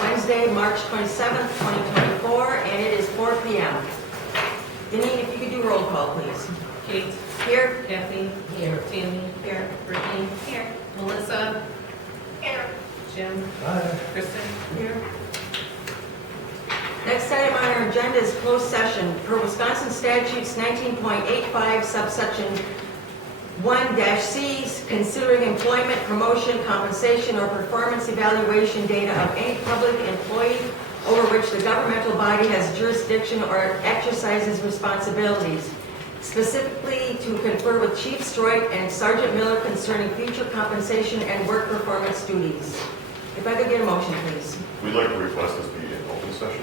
Wednesday, March 27th, 2024, and it is 4 p.m. Denise, if you could do roll call, please. Kate. Here. Kathy. Here. Tammy. Here. Brittany. Here. Melissa. Here. Jim. Hi. Kristen. Here. Next item on our agenda is closed session. Per Wisconsin Statutes 19.85 subsection 1-C, considering employment, promotion, compensation, or performance evaluation data of any public employee over which the governmental body has jurisdiction or exercises responsibilities, specifically to confer with Chief Stroit and Sergeant Miller concerning future compensation and work performance duties. If I could get a motion, please. We'd like to request this be in open session.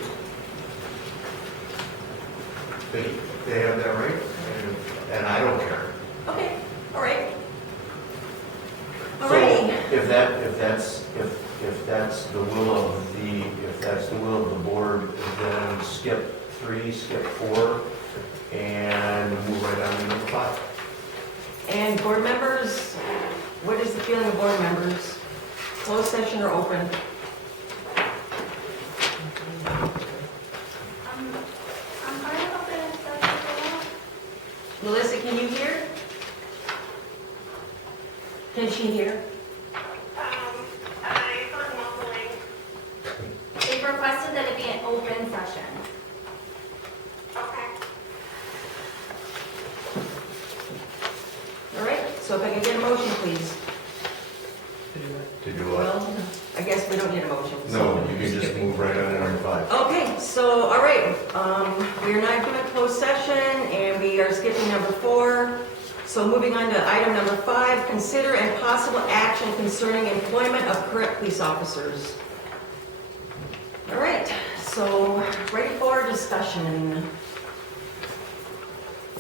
They have that right, and I don't care. Okay, all right. So Alrighty. if that's the will of the board, then skip 3, skip 4, and move right on to number 5. And board members, what is the feeling of board members? Closed session or open? I'm fine with open if that's what they want. Melissa, can you hear? Can she hear? I heard muffling. They've requested that it be an open session. Okay. All right, so if I could get a motion, please. To do what? Well, I guess we don't need a motion. No, you can just move right on to number 5. Okay, so, all right, we are not doing closed session, and we are skipping number 4. So moving on to item number 5, consider and possible action concerning employment of current police officers. All right, so ready for discussion.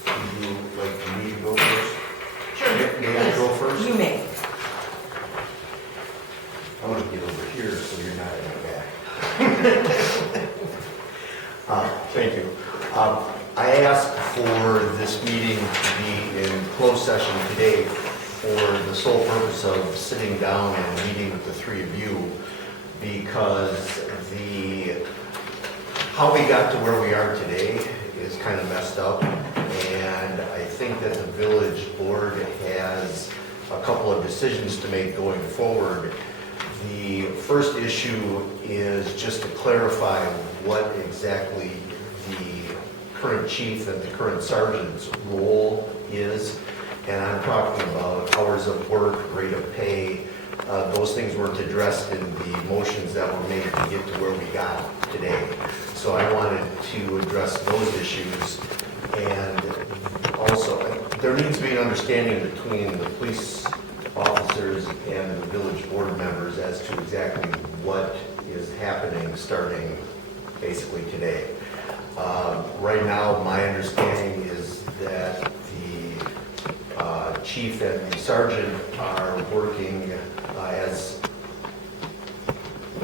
Would you like me to go first? Sure. May I go first? You may. I want to get over here so you're not in my back. Thank you. I asked for this meeting to be in closed session today for the sole purpose of sitting down and meeting with the three of you, because how we got to where we are today is kind of messed up, and I think that the village board has a couple of decisions to make going forward. The first issue is just to clarify what exactly the current chief and the current sergeant's role is. And I'm talking about hours of work, rate of pay. Those things weren't addressed in the motions that were made to get to where we got today. So I wanted to address those issues. And also, there needs to be an understanding between the police officers and the village board members as to exactly what is happening starting basically today. Right now, my understanding is that the chief and the sergeant are working as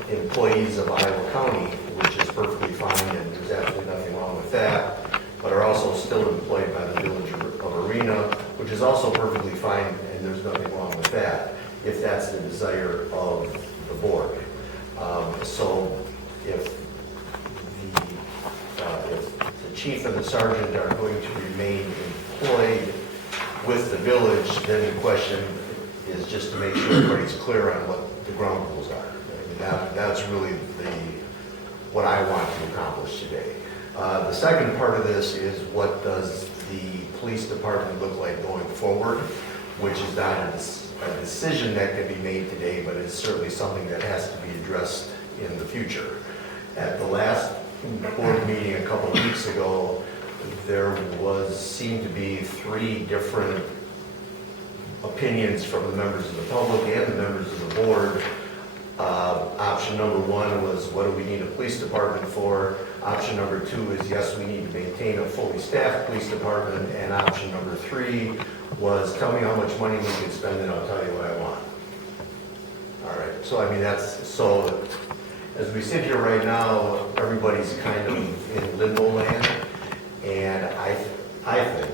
employees of Iowa County, which is perfectly fine, and there's absolutely nothing wrong with that, but are also still employed by the village of Arena, which is also perfectly fine, and there's nothing wrong with that, if that's the desire of the board. So if the chief and the sergeant are going to remain employed with the village, then the question is just to make sure everybody's clear on what the ground rules are. I mean, that's really what I want to accomplish today. The second part of this is, what does the police department look like going forward, which is not a decision that can be made today, but it's certainly something that has to be addressed in the future. At the last board meeting a couple of weeks ago, there seemed to be 3 different opinions from the members of the public and the members of the board. Option number 1 was, what do we need a police department for? Option number 2 is, yes, we need to maintain a fully staffed police department. And option number 3 was, tell me how much money we can spend and I'll tell you what I want. All right, so I mean, so as we sit here right now, everybody's kind of in limbo land. And I think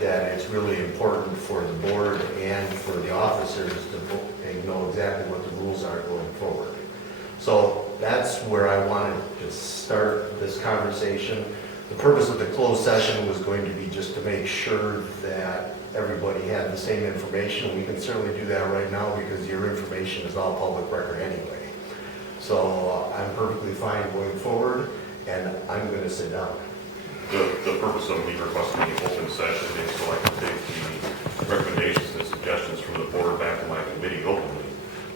that it's really important for the board and for the officers to know exactly what the rules are going forward. So that's where I wanted to start this conversation. The purpose of the closed session was going to be just to make sure that everybody had the same information. We can certainly do that right now because your information is all public record anyway. So I'm perfectly fine going forward, and I'm going to sit down. The purpose of me requesting the open session is so I can take the recommendations and suggestions from the board back to my committee openly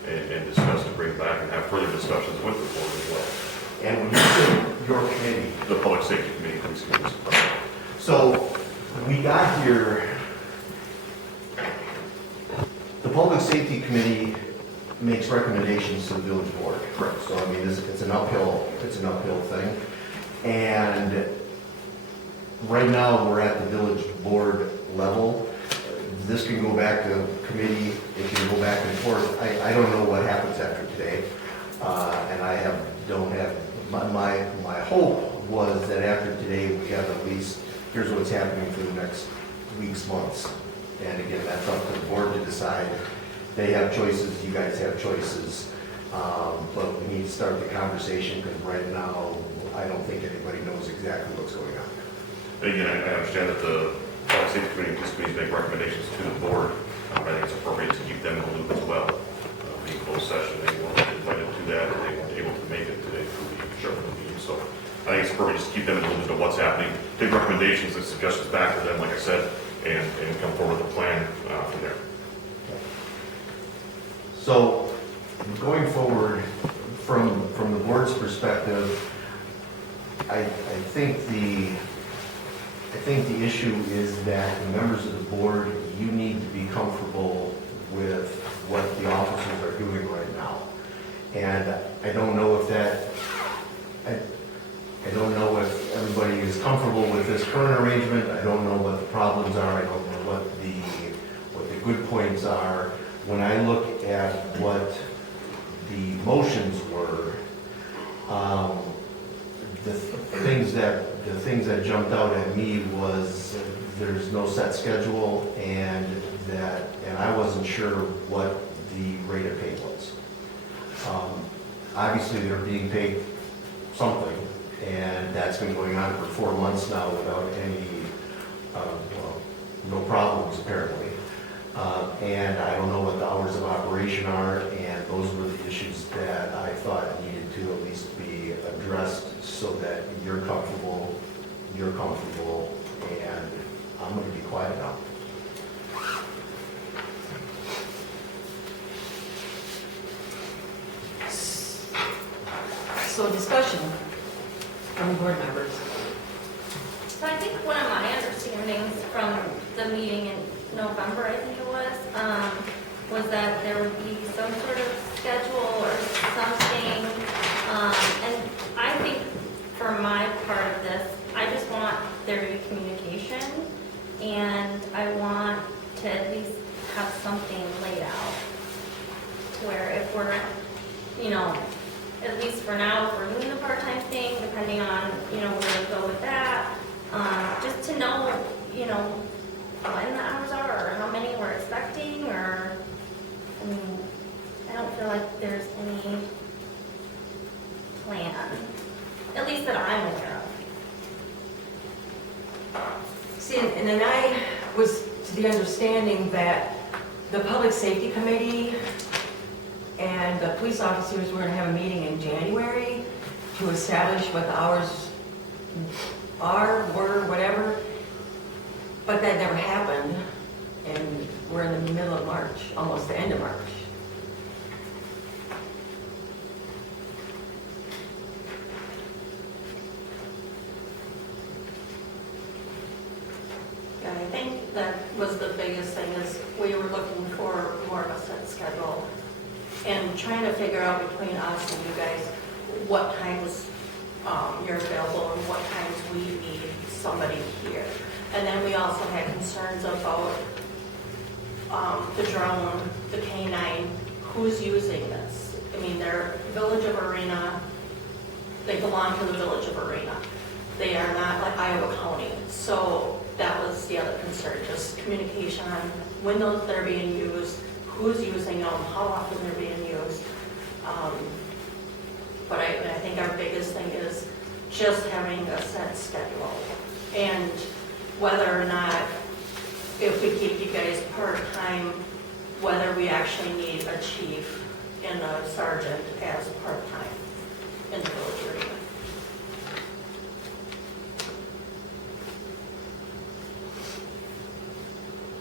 and discuss and bring back and have further discussions with the board as well. And when you say your committee, The Public Safety Committee, please excuse me. so we got here, the Public Safety Committee makes recommendations to the village board. Correct. So I mean, it's an uphill thing. And right now, we're at the village board level. This can go back to committee, it can go back and forth. I don't know what happens after today. And my hope was that after today, we have at least, here's what's happening for the next weeks, months. And again, that's up to the board to decide. They have choices, you guys have choices. But we need to start the conversation because right now, I don't think anybody knows exactly what's going on. Again, I understand that the Public Safety Committee just needs to make recommendations to the board. I think it's appropriate to keep them in the loop as well. Being closed session, they weren't invited to that, or they weren't able to make it today for the Sherman meeting. So I think it's appropriate just to keep them in the loop of what's happening, take recommendations and suggestions back to them, like I said, and come forward with a plan from there. So going forward, from the board's perspective, I think the issue is that the members of the board, you need to be comfortable with what the officers are doing right now. And I don't know if I don't know if everybody is comfortable with this current arrangement. I don't know what the problems are. I don't know what the good points are. When I look at what the motions were, the things that jumped out at me was there's no set schedule and I wasn't sure what the rate of pay was. Obviously, they're being paid something, and that's been going on for 4 months now without any, no problems apparently. And I don't know what the hours of operation are, and those were the issues that I thought needed to at least be addressed so that you're comfortable, and I'm going to be quiet now. So discussion from board members. So I think one of my understandings from the meeting in November, I think it was that there would be some sort of schedule or something. And I think for my part of this, I just want there to be communication, and I want to at least have something laid out to where if we're, at least for now, if we're doing the part-time thing, depending on, where we go with that, just to know, when the hours are, or how many we're expecting, or, I don't feel like there's any plan, at least that I'm aware of. See, and then I was to the understanding that the Public Safety Committee and the police officers were going to have a meeting in January to establish what the hours were, whatever. But that never happened, and we're in the middle of March, almost the end of March. Yeah, I think that was the biggest thing, is we were looking for more of a set schedule and trying to figure out between us and you guys what times you're available and what times we need somebody here. And then we also had concerns about the drone, the K9, who's using this? They're Village of Arena, they belong to the Village of Arena. They are not like Iowa County. So that was the other concern, just communication on when they're being used, who's using them, how often they're being used. but I think our biggest thing is just having a set schedule. And whether or not, if we keep you guys part-time, whether we actually need a chief and a sergeant as part-time in the village arena.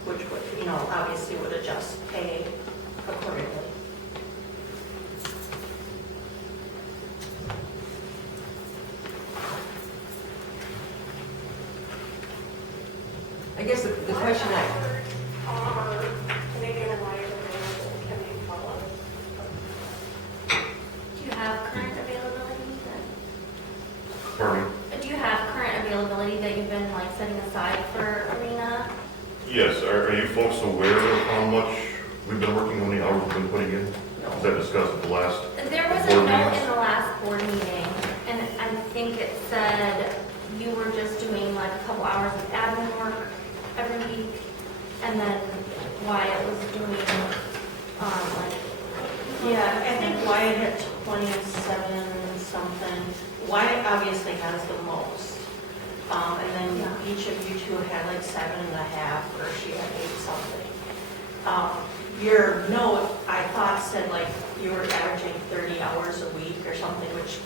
Which would, obviously would adjust pay accordingly. I guess the question Do you have current availability Pardon me? do you have current availability that you've been like setting aside for arena? Yes, are you folks aware of how much we've been working, how many hours we've been putting in? Was that discussed at the last? There was a board note meetings? in the last board meeting, and I think it said you were just doing like a couple hours of admin work every week, and then Wyatt was doing, like. Yeah, I think Wyatt had 27 something. Wyatt obviously has the most. And then each of you two had like 7.5, or she had 8 something. Your note, I thought, said like you were averaging 30 hours a week or something, which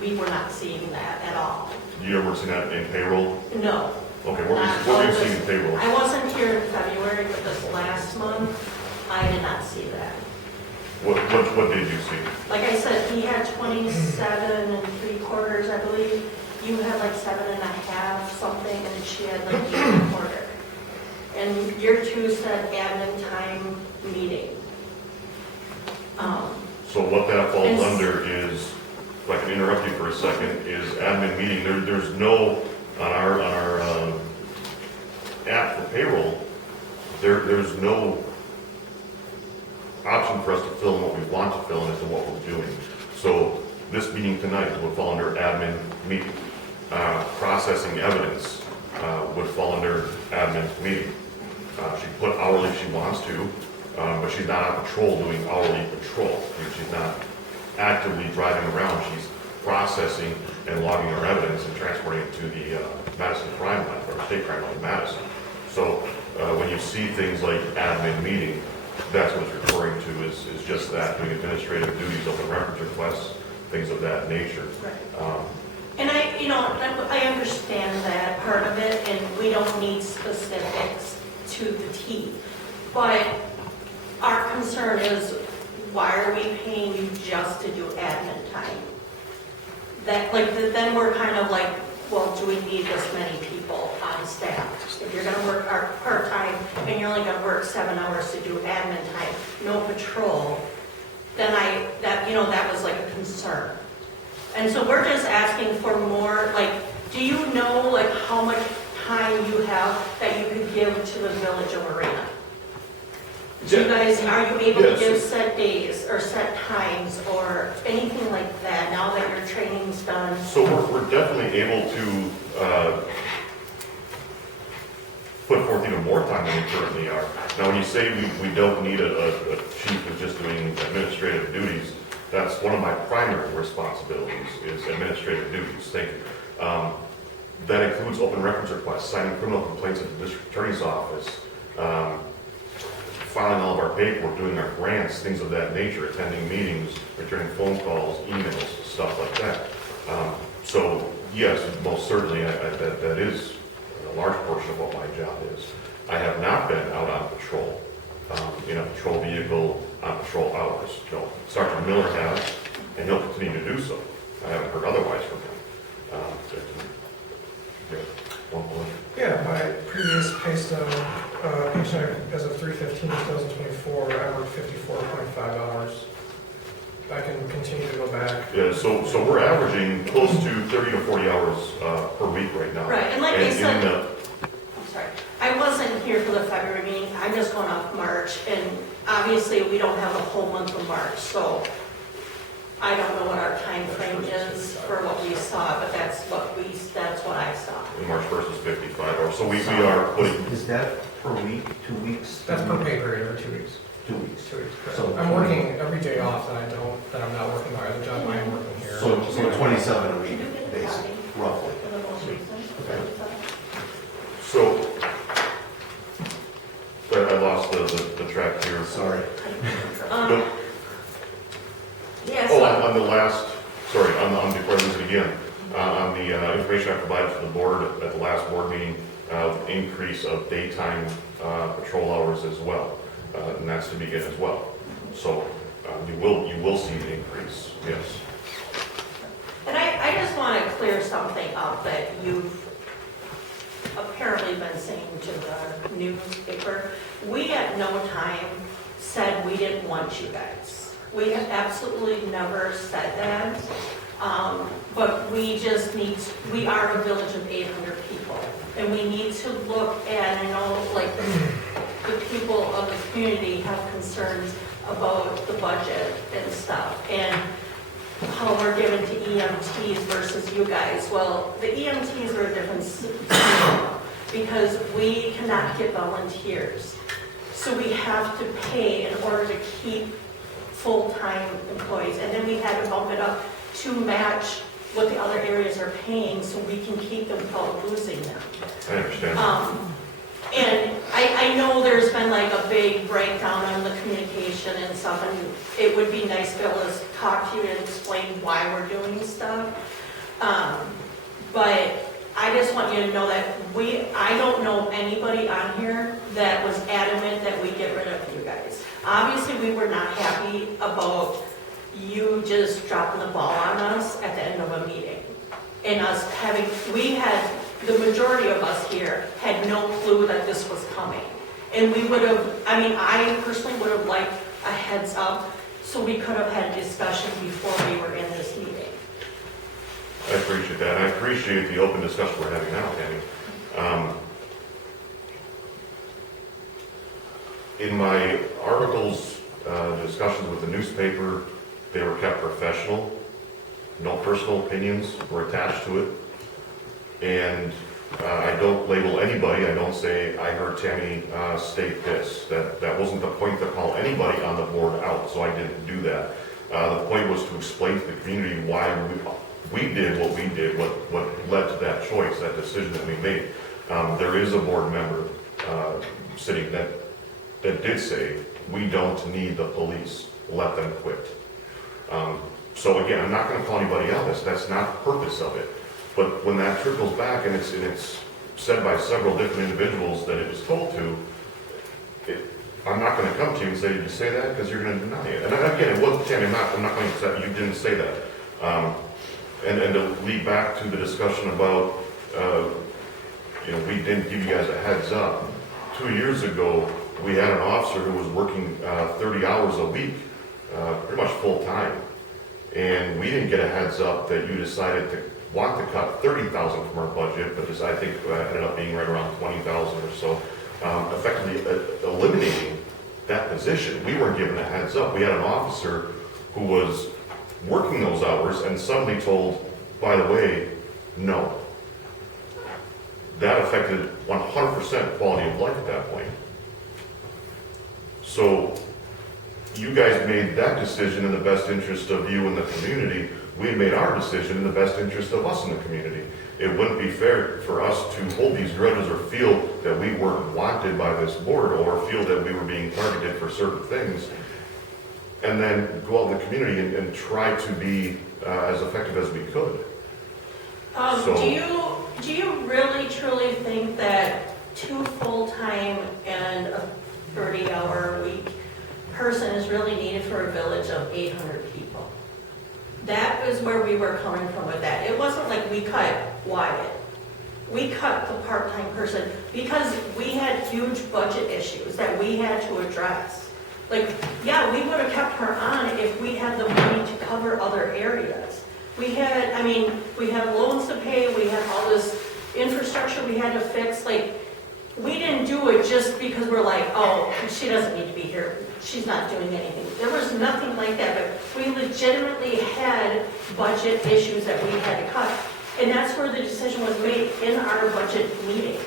we were not seeing that at all. You ever seen that in payroll? No. Okay, what were you seeing in payroll? I wasn't here in February, but this last month, I did not see that. What did you see? Like I said, he had 27.75, I believe. You had like 7.5 something, and she had like 8.25. And your two said admin time meeting. So what that falls And- under is, if I can interrupt you for a second, is admin meeting. There's no, on our app for payroll, there's no option for us to fill in what we want to fill in as to what we're doing. So this meeting tonight would fall under admin meeting. Processing evidence would fall under admin meeting. She can put hourly if she wants to, but she's not on patrol doing hourly patrol. She's not actively driving around. She's processing and logging our evidence and transporting it to the Madison crime line, or state crime line in Madison. So when you see things like admin meeting, that's what it's referring to, is just that, doing administrative duties, open records requests, things of that nature. Right. And I understand that part of it, and we don't need specifics to the T. But our concern is, why are we paying you just to do admin time? That, then we're kind of like, well, do we need this many people on staff? If you're gonna work part-time and you're only gonna work 7 hours to do admin time, no patrol, then that was like a concern. And so we're just asking for more, do you know, how much time you have that you could give to the village of Arena? Do you guys, are you able to give set days or set times or anything like that now that your training's done? So we're definitely able to put forth even more time than we currently are. Now, when you say we don't need a chief who's just doing administrative duties, that's one of my primary responsibilities, is administrative duties. Thank you. That includes open records requests, signing criminal complaints at the district attorney's office, filing all of our paperwork, doing our grants, things of that nature, attending meetings, returning phone calls, emails, stuff like that. So yes, most certainly, that is a large portion of what my job is. I have not been out on patrol, in a patrol vehicle, on patrol hours. No, Sergeant Miller has, and he'll continue to do so. I haven't heard otherwise from him. One point. Yeah, my previous pay stub, paycheck as of 3/15/2024, I worked 54.5 hours. I can continue to go back. Yeah, so we're averaging close to 30 to 40 hours per week right now. Right, and like I said, in I'm sorry, I wasn't here for the February meeting, I'm just going off March, and obviously we don't have a whole month of March, so I don't know what our time frame is for what we saw, but that's what I saw. March 1st is 55 hours, so we are putting, Is that per week, 2 weeks? That's per pay period every 2 weeks. 2 weeks. 2 weeks, correct. So I'm working every day off that I'm not working my other job, I am working here. So 27 a Did week, you get the basically, copy roughly. for the most recent? Okay. So, I lost the track here. Sorry. No. Yes. Oh, on the last, sorry, before I lose it again, on the information I provided to the board at the last board meeting, increase of daytime patrol hours as well, and that's to begin as well. So you will see an increase, yes. And I just want to clear something up that you've apparently been saying to the newspaper. We at no time said we didn't want you guys. We have absolutely never said that. But we just we are a village of 800 people. And we need to look at, I know like the people of the community have concerns about the budget and stuff. And how we're given to EMTs versus you guys. Well, the EMTs are a different scenario because we cannot get volunteers. So we have to pay in order to keep full-time employees. And then we had to bump it up to match what the other areas are paying so we can keep them without losing them. I understand. And I know there's been like a big breakdown on the communication and stuff, and it would be nice to be able to talk to you and explain why we're doing stuff. But I just want you to know that I don't know anybody on here that was adamant that we get rid of you guys. Obviously, we were not happy about you just dropping the ball on us at the end of a meeting. And us the majority of us here had no clue that this was coming. And I personally would have liked a heads up so we could have had a discussion before we were in this meeting. I appreciate that. And I appreciate the open discussion we're having now, Tammy. In my articles, discussions with the newspaper, they were kept professional. No personal opinions were attached to it. And I don't label anybody. I don't say, I heard Tammy state this. That wasn't the point to call anybody on the board out, so I didn't do that. The point was to explain to the community why we did what we did, what led to that choice, that decision that we made. There is a board member sitting that did say, we don't need the police, let them quit. So again, I'm not going to call anybody out. That's not the purpose of it. But when that trickles back and it's said by several different individuals that it was told to, I'm not going to come to you and say, did you say that? Because you're going to deny it. And again, it wasn't Tammy. I'm not going to say you didn't say that. And to lead back to the discussion about, we didn't give you guys a heads up. 2 years ago, we had an officer who was working 30 hours a week, pretty much full time. And we didn't get a heads up that you decided to want to cut $30,000 from our budget, but I think ended up being right around $20,000 or so, effectively eliminating that position. We weren't given a heads up. We had an officer who was working those hours and suddenly told, by the way, no. That affected 100% quality of life at that point. So you guys made that decision in the best interest of you and the community. We made our decision in the best interest of us in the community. It wouldn't be fair for us to hold these grudges or feel that we weren't wanted by this board or feel that we were being targeted for certain things and then go out in the community and try to be as effective as we could. Do you really truly think that 2 full-time and a 30-hour-a-week person is really needed for a village of 800 people? That is where we were coming from with that. It wasn't like we cut Wyatt. We cut the part-time person because we had huge budget issues that we had to address. Like, yeah, we would have kept her on if we had the money to cover other areas. We had loans to pay, we had all this infrastructure we had to fix. Like, we didn't do it just because we're like, oh, she doesn't need to be here. She's not doing anything. There was nothing like that, but we legitimately had budget issues that we had to cut. And that's where the decision was made in our budget meeting.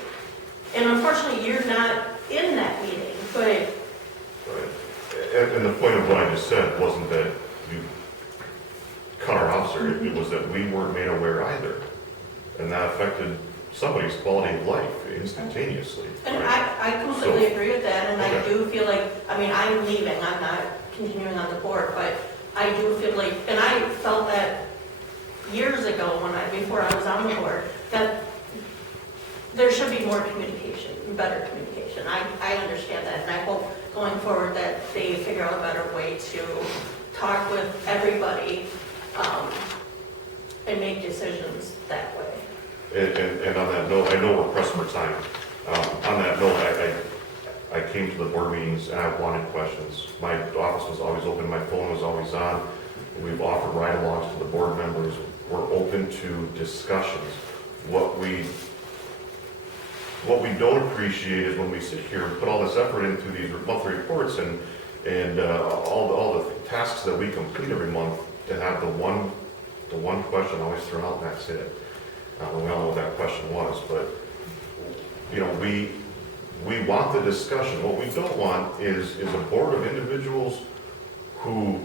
And unfortunately, you're not in that meeting, but... Right. just said wasn't that you cut our officer, it was that we weren't made aware either. And that affected somebody's quality of life instantaneously. And right? I completely So- agree with that, and I Okay. do feel like, I mean, I'm leaving, I'm not continuing on the board, but I do feel like, and I felt that years ago before I was on the board, that there should be more communication, better communication. I understand that, and I hope going forward that they figure out a better way to talk with everybody, and make decisions that way. And on that note, I know we're pressed for time. On that note, I came to the board meetings and I wanted questions. My office was always open, my phone was always on. We've offered ride-alongs to the board members. We're open to discussions. What we don't appreciate is when we sit here and put all this effort into these monthly reports and all the tasks that we complete every month, to have the one question always thrown out, and that's it. We all know what that question was, but, you know, we want the discussion. What we don't want is a board of individuals who,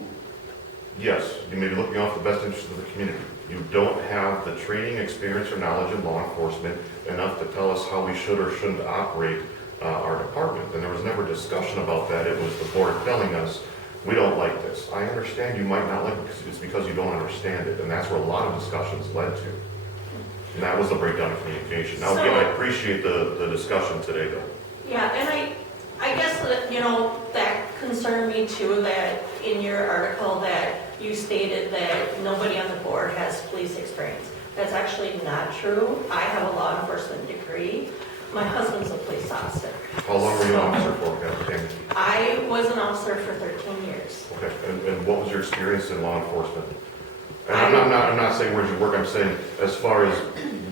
yes, you may be looking out for the best interest of the community. You don't have the training, experience, or knowledge in law enforcement enough to tell us how we should or shouldn't operate our department. And there was never discussion about that. It was the board telling us, we don't like this. I understand you might not like it because it's because you don't understand it. And that's where a lot of discussions led to. And that was the breakdown of communication. Now, again, I appreciate the discussion today, though. Yeah, and I guess that, you know, that concerned me too, that in your article that you stated that nobody on the board has police experience. That's actually not true. I have a law enforcement degree. My husband's a police officer. How long were you an officer for, Captain? I was an officer for 13 years. Okay, and what was your experience in law enforcement? And I'm not saying where'd you work, I'm saying as far as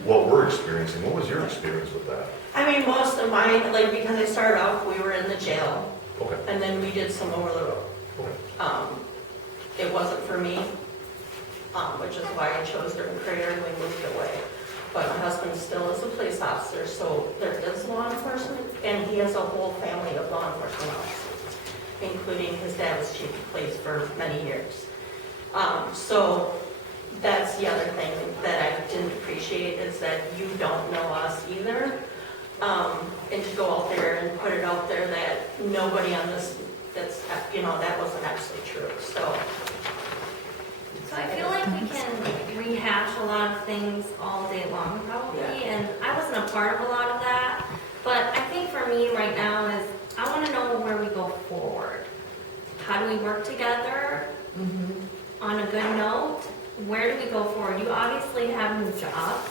what we're experiencing, what was your experience with that? I mean, most of mine, like, because I started off, we were in the jail, Okay, and then we did some over the road. okay. It wasn't for me, which is why I chose different career and we moved away. But my husband still is a police officer, so there is law enforcement, and he has a whole family of law enforcement officers, including his dad was chief of police for many years. So that's the other thing that I didn't appreciate, is that you don't know us either. And to go out there and put it out there that nobody on this, that's, you know, that wasn't actually true, so. So I feel like we can rehash a lot of things all day long probably, Yeah. and I wasn't a part of a lot of that. But I think for me right now is I want to know where we go forward. How do we work together on a good note? Where do we go forward? You obviously have new jobs,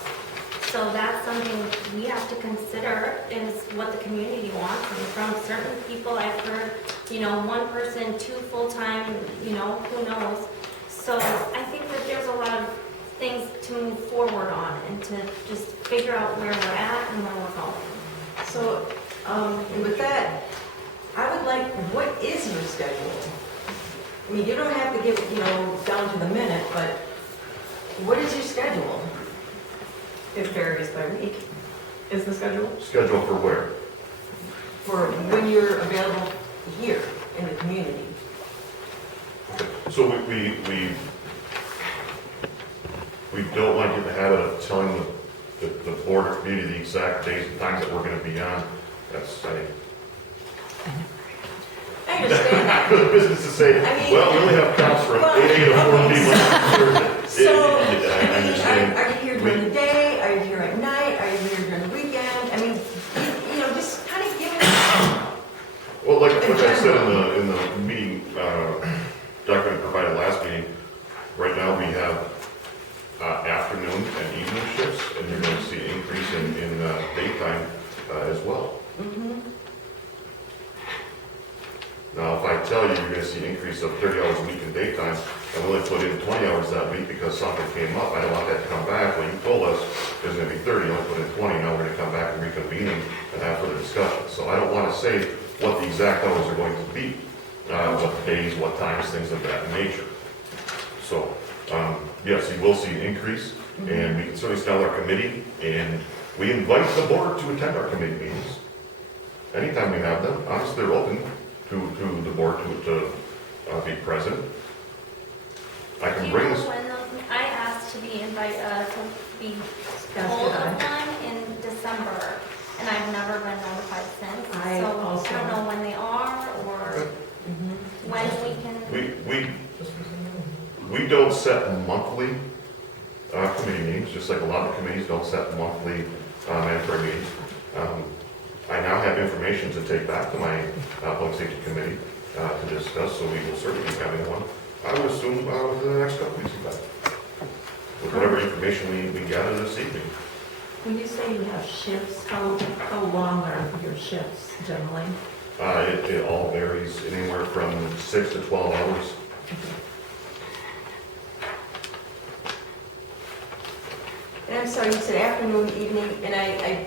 so that's something we have to consider, is what the community wants. And from certain people I've heard, you know, one person, 2 full-time, you know, who knows. So I think that there's a lot of things to move forward on and to just figure out where we're at and where we're going. So, and with that, I would like, what is your schedule? I mean, you don't have to give it, you know, down to the minute, but what is your schedule? It varies by week. Is the schedule? Schedule for where? For when you're available here in the community? So we don't want to get in the habit of telling the board or community the exact days and times that we're going to be on. That's, I understand that. good business to say, I mean- well, we only have counts from 8 a.m. to 4 p.m. So, I understand. Are you here during the day? Are you here at night? Are you here during the weekend? I mean, you know, just kind of give it. Well, like I said in the meeting, document provided last meeting, right now we have afternoon and evening shifts, and you're going to see an increase in daytime as well. Now, if I tell you you're going to see an increase of 30 hours a week in daytime, and we only put in 20 hours that week because something came up, I don't want that to come back. Well, you told us there's going to be 30, you only put in 20, now we're going to come back and reconvene and have further discussion. So I don't want to say what the exact hours are going to be, what days, what times, things of that nature. So, yes, you will see an increase, and we can certainly tell our committee, and we invite the board to attend our committee meetings. Anytime we have them, honestly, they're open to the board to be present. I Do can you bring know this, when those, I asked to be invited, to be That's told good. of one in December, and I've never been notified since. I So also- I don't know when they are, or when we can. we don't set monthly committee meetings, just like a lot of committees don't set monthly mandatory meetings. I now have information to take back to my public safety committee to discuss, so we will certainly be having one. I would assume within the next couple weeks, in fact, with whatever information we gather this evening. When you say you have shifts, how long are your shifts generally? It all varies anywhere from 6 to 12 hours. And I'm sorry, you said afternoon, evening, and I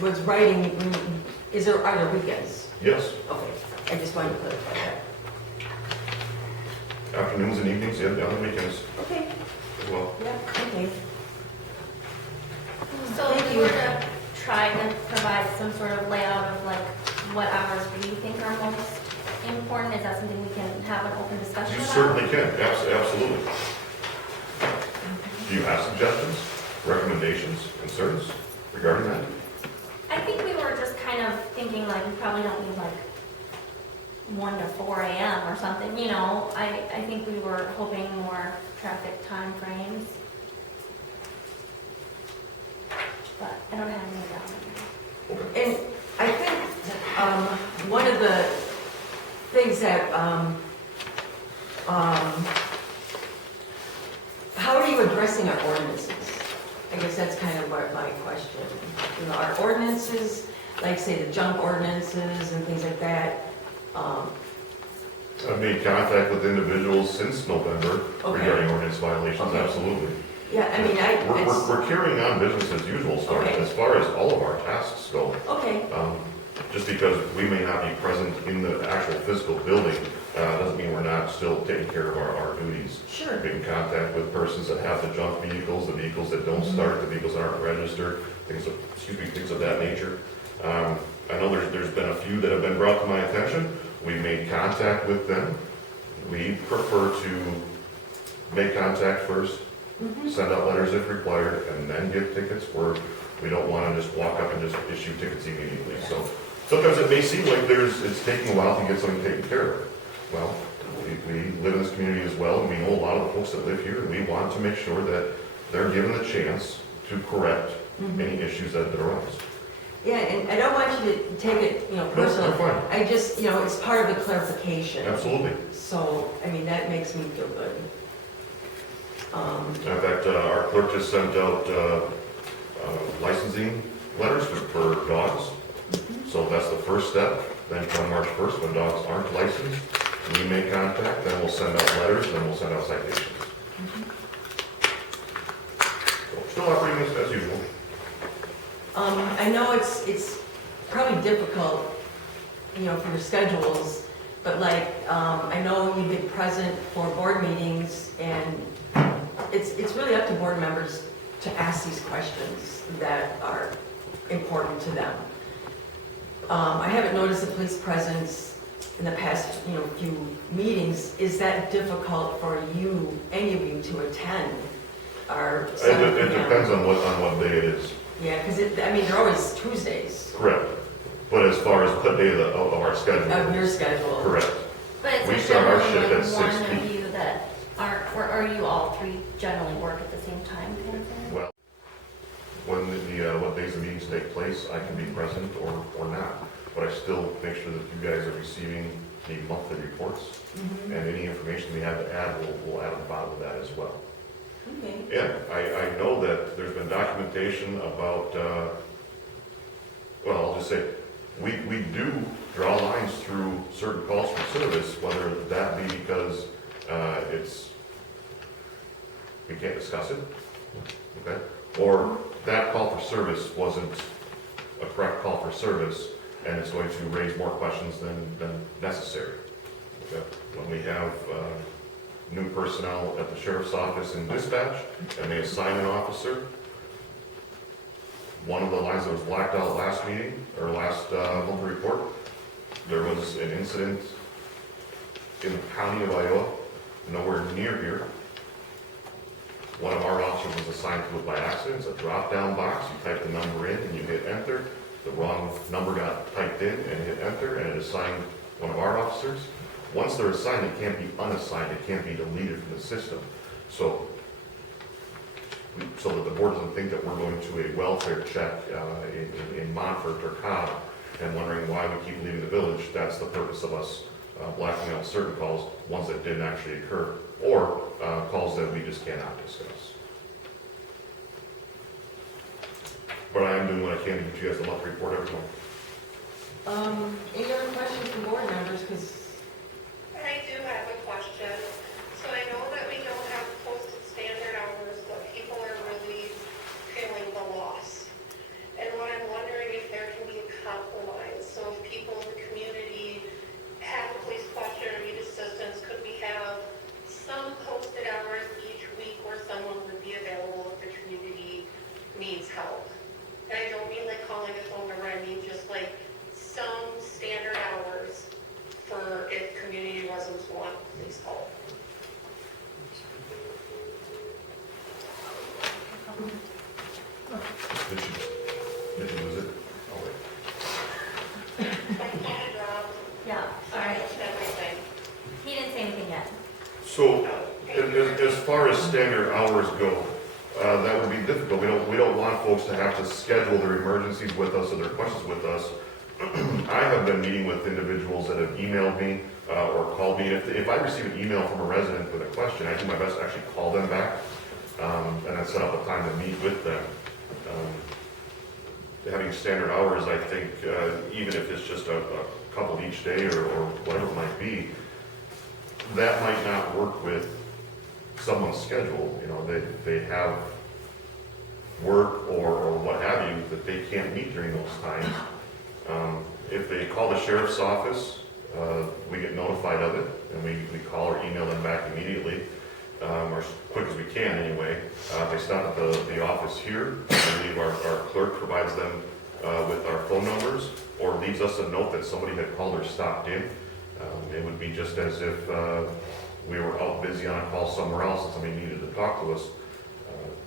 was writing, are there weekends? Yes, Okay, I just wanted to clarify that. afternoons and evenings, yeah, on the weekends Okay, as well. yeah, okay. So Thank if we you. were to try to provide some sort of layout of like what hours we think are most important, is that something we can have an open discussion You about? certainly can, absolutely. Do you have suggestions, recommendations, concerns regarding that? I think we were just kind of thinking like we probably don't need like 1 to 4 a.m. or something, you know? I think we were hoping more traffic time frames. But I don't have any down. And I think one of the things that, how are you addressing our ordinances? I guess that's kind of what my question. You know, our ordinances, like say the junk ordinances and things like that. I've made contact with individuals since November Okay. regarding ordinance violations, Okay. absolutely. Yeah, I mean, We're carrying on business as usual Okay. as far as all of our tasks go. okay, Just because we may not be present in the actual physical building, doesn't mean we're not still taking care of our duties. sure. Making contact with persons that have the junk vehicles, the vehicles that don't start, the vehicles that aren't registered, things of that nature. I know there's been a few that have been brought to my attention. We made contact with them. We prefer to make contact first, send out letters if required, and then give tickets, where we don't want to just walk up and just issue tickets immediately. So sometimes it may seem like it's taking a while to get something taken care of. Well, we live in this community as well, and we know a lot of the folks that live here, and we want to make sure that they're given the chance to correct any issues that arise. Yeah, and I don't want you to take it, No, personally. they're fine. I just, it's part of the clarification. Absolutely. So, I mean, that makes me feel good. In fact, our clerk just sent out licensing letters for dogs. So that's the first step. Then come March 1st, when dogs aren't licensed, we make contact, then we'll send out letters, then we'll send out citations. So still operating as usual. I know it's probably difficult, for your schedules, but like, I know you've been present for board meetings, and it's really up to board members to ask these questions that are important to them. I haven't noticed the police presence in the past, few meetings. Is that difficult for you, any of you, to attend our 7 It p.m.? depends on what day it is. Yeah, because they're always Tuesdays Correct. But as far as what day of our schedule. of your schedule. Correct. But it's We like start our generally shift at like 6 one p.m. of you that aren't, or are you all three generally work at the same time kind of thing? Well, when what days the meetings take place, I can be present or not. But I still make sure that you guys are receiving the monthly reports, and any information we have to add, we'll add on the bottom of that as well. Okay. Yeah, I know that there's been documentation about, I'll just say, we do draw lines through certain calls for service, whether that be because we can't discuss it, okay? Or that call for service wasn't a correct call for service, and it's going to raise more questions than necessary. Okay? When we have new personnel at the sheriff's office in dispatch, and they assign an officer, one of the lines that was blacked out last meeting, or last monthly report, there was an incident in the county of Iowa, nowhere near here. One of our officers was assigned to it by accident. It's a drop-down box. You type the number in and you hit enter. The wrong number got typed in and hit enter, and it assigned one of our officers. Once they're assigned, it can't be unassigned. It can't be deleted from the system. So that the board doesn't think that we're going to a welfare check in Montfort or Cobb and wondering why we keep leaving the village. That's the purpose of us blacking out certain calls, ones that didn't actually occur, or calls that we just cannot discuss. But I am doing what I can to get you guys a monthly report every month. Any other questions from board members? Because I do have a question. So I know that we don't have posted standard hours, but people are really feeling the loss. And what I'm wondering if there can be a compromise. So if people in the community have a police question or need assistance, could we have some posted hours each week where someone would be available if the community needs help? And I don't mean like calling a phone number, I mean just like some standard hours for if community residents want police help. Did you lose it? Oh, wait. Like kind of dropped, Yeah, all right. everything. He didn't say anything yet. So, as far as standard hours go, that would be difficult. We don't want folks to have to schedule their emergencies with us or their questions with us. I have been meeting with individuals that have emailed me or called me. If I receive an email from a resident with a question, I do my best to actually call them back and then set up a time to meet with them. Having standard hours, I think, even if it's just a couple each day or whatever it might be, that might not work with someone's schedule. You know, they have work or what have you that they can't meet during those times. If they call the sheriff's office, we get notified of it, and we call or email them back immediately, or as quick as we can anyway. They stop at the office here. I believe our clerk provides them with our phone numbers or leaves us a note that somebody had called or stopped in. It would be just as if we were out busy on a call somewhere else and somebody needed to talk to us.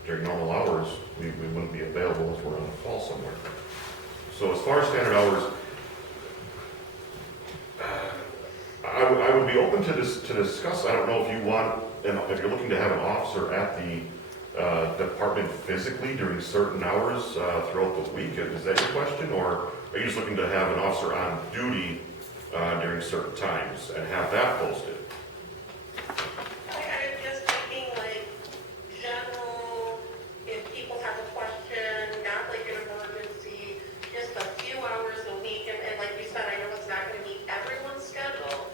During normal hours, we wouldn't be available if we're on a call somewhere. So as far as standard hours, I would be open to discuss. I don't know if you want, if you're looking to have an officer at the department physically during certain hours throughout the week. Is that your question? Or are you just looking to have an officer on duty during certain times and have that posted? I'm just thinking like general, if people have a question, not like an emergency, just a few hours a week, and like you said, I know it's not gonna meet everyone's schedule,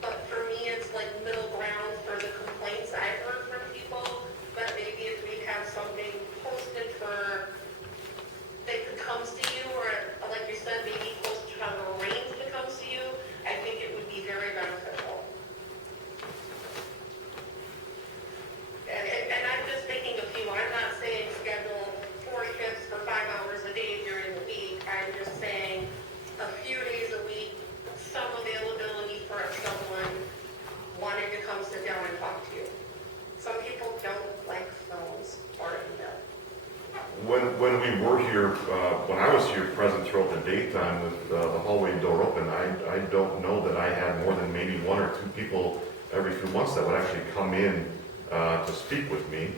but for me, it's like middle ground for the complaints I've heard from people, but maybe if we have something posted for, they could come see you, or like you said, maybe close to have a range to come see you, I think it would be very beneficial. And I'm just thinking a few, I'm not saying schedule 4 shifts for 5 hours a day during the week. I'm just saying a few days a week, some availability for someone wanting to come sit down and talk to you. Some people don't like phones or email. When we were here, when I was here present throughout the daytime with the hallway door open, I don't know that I had more than maybe 1 or 2 people every few months that would actually come in to speak with me.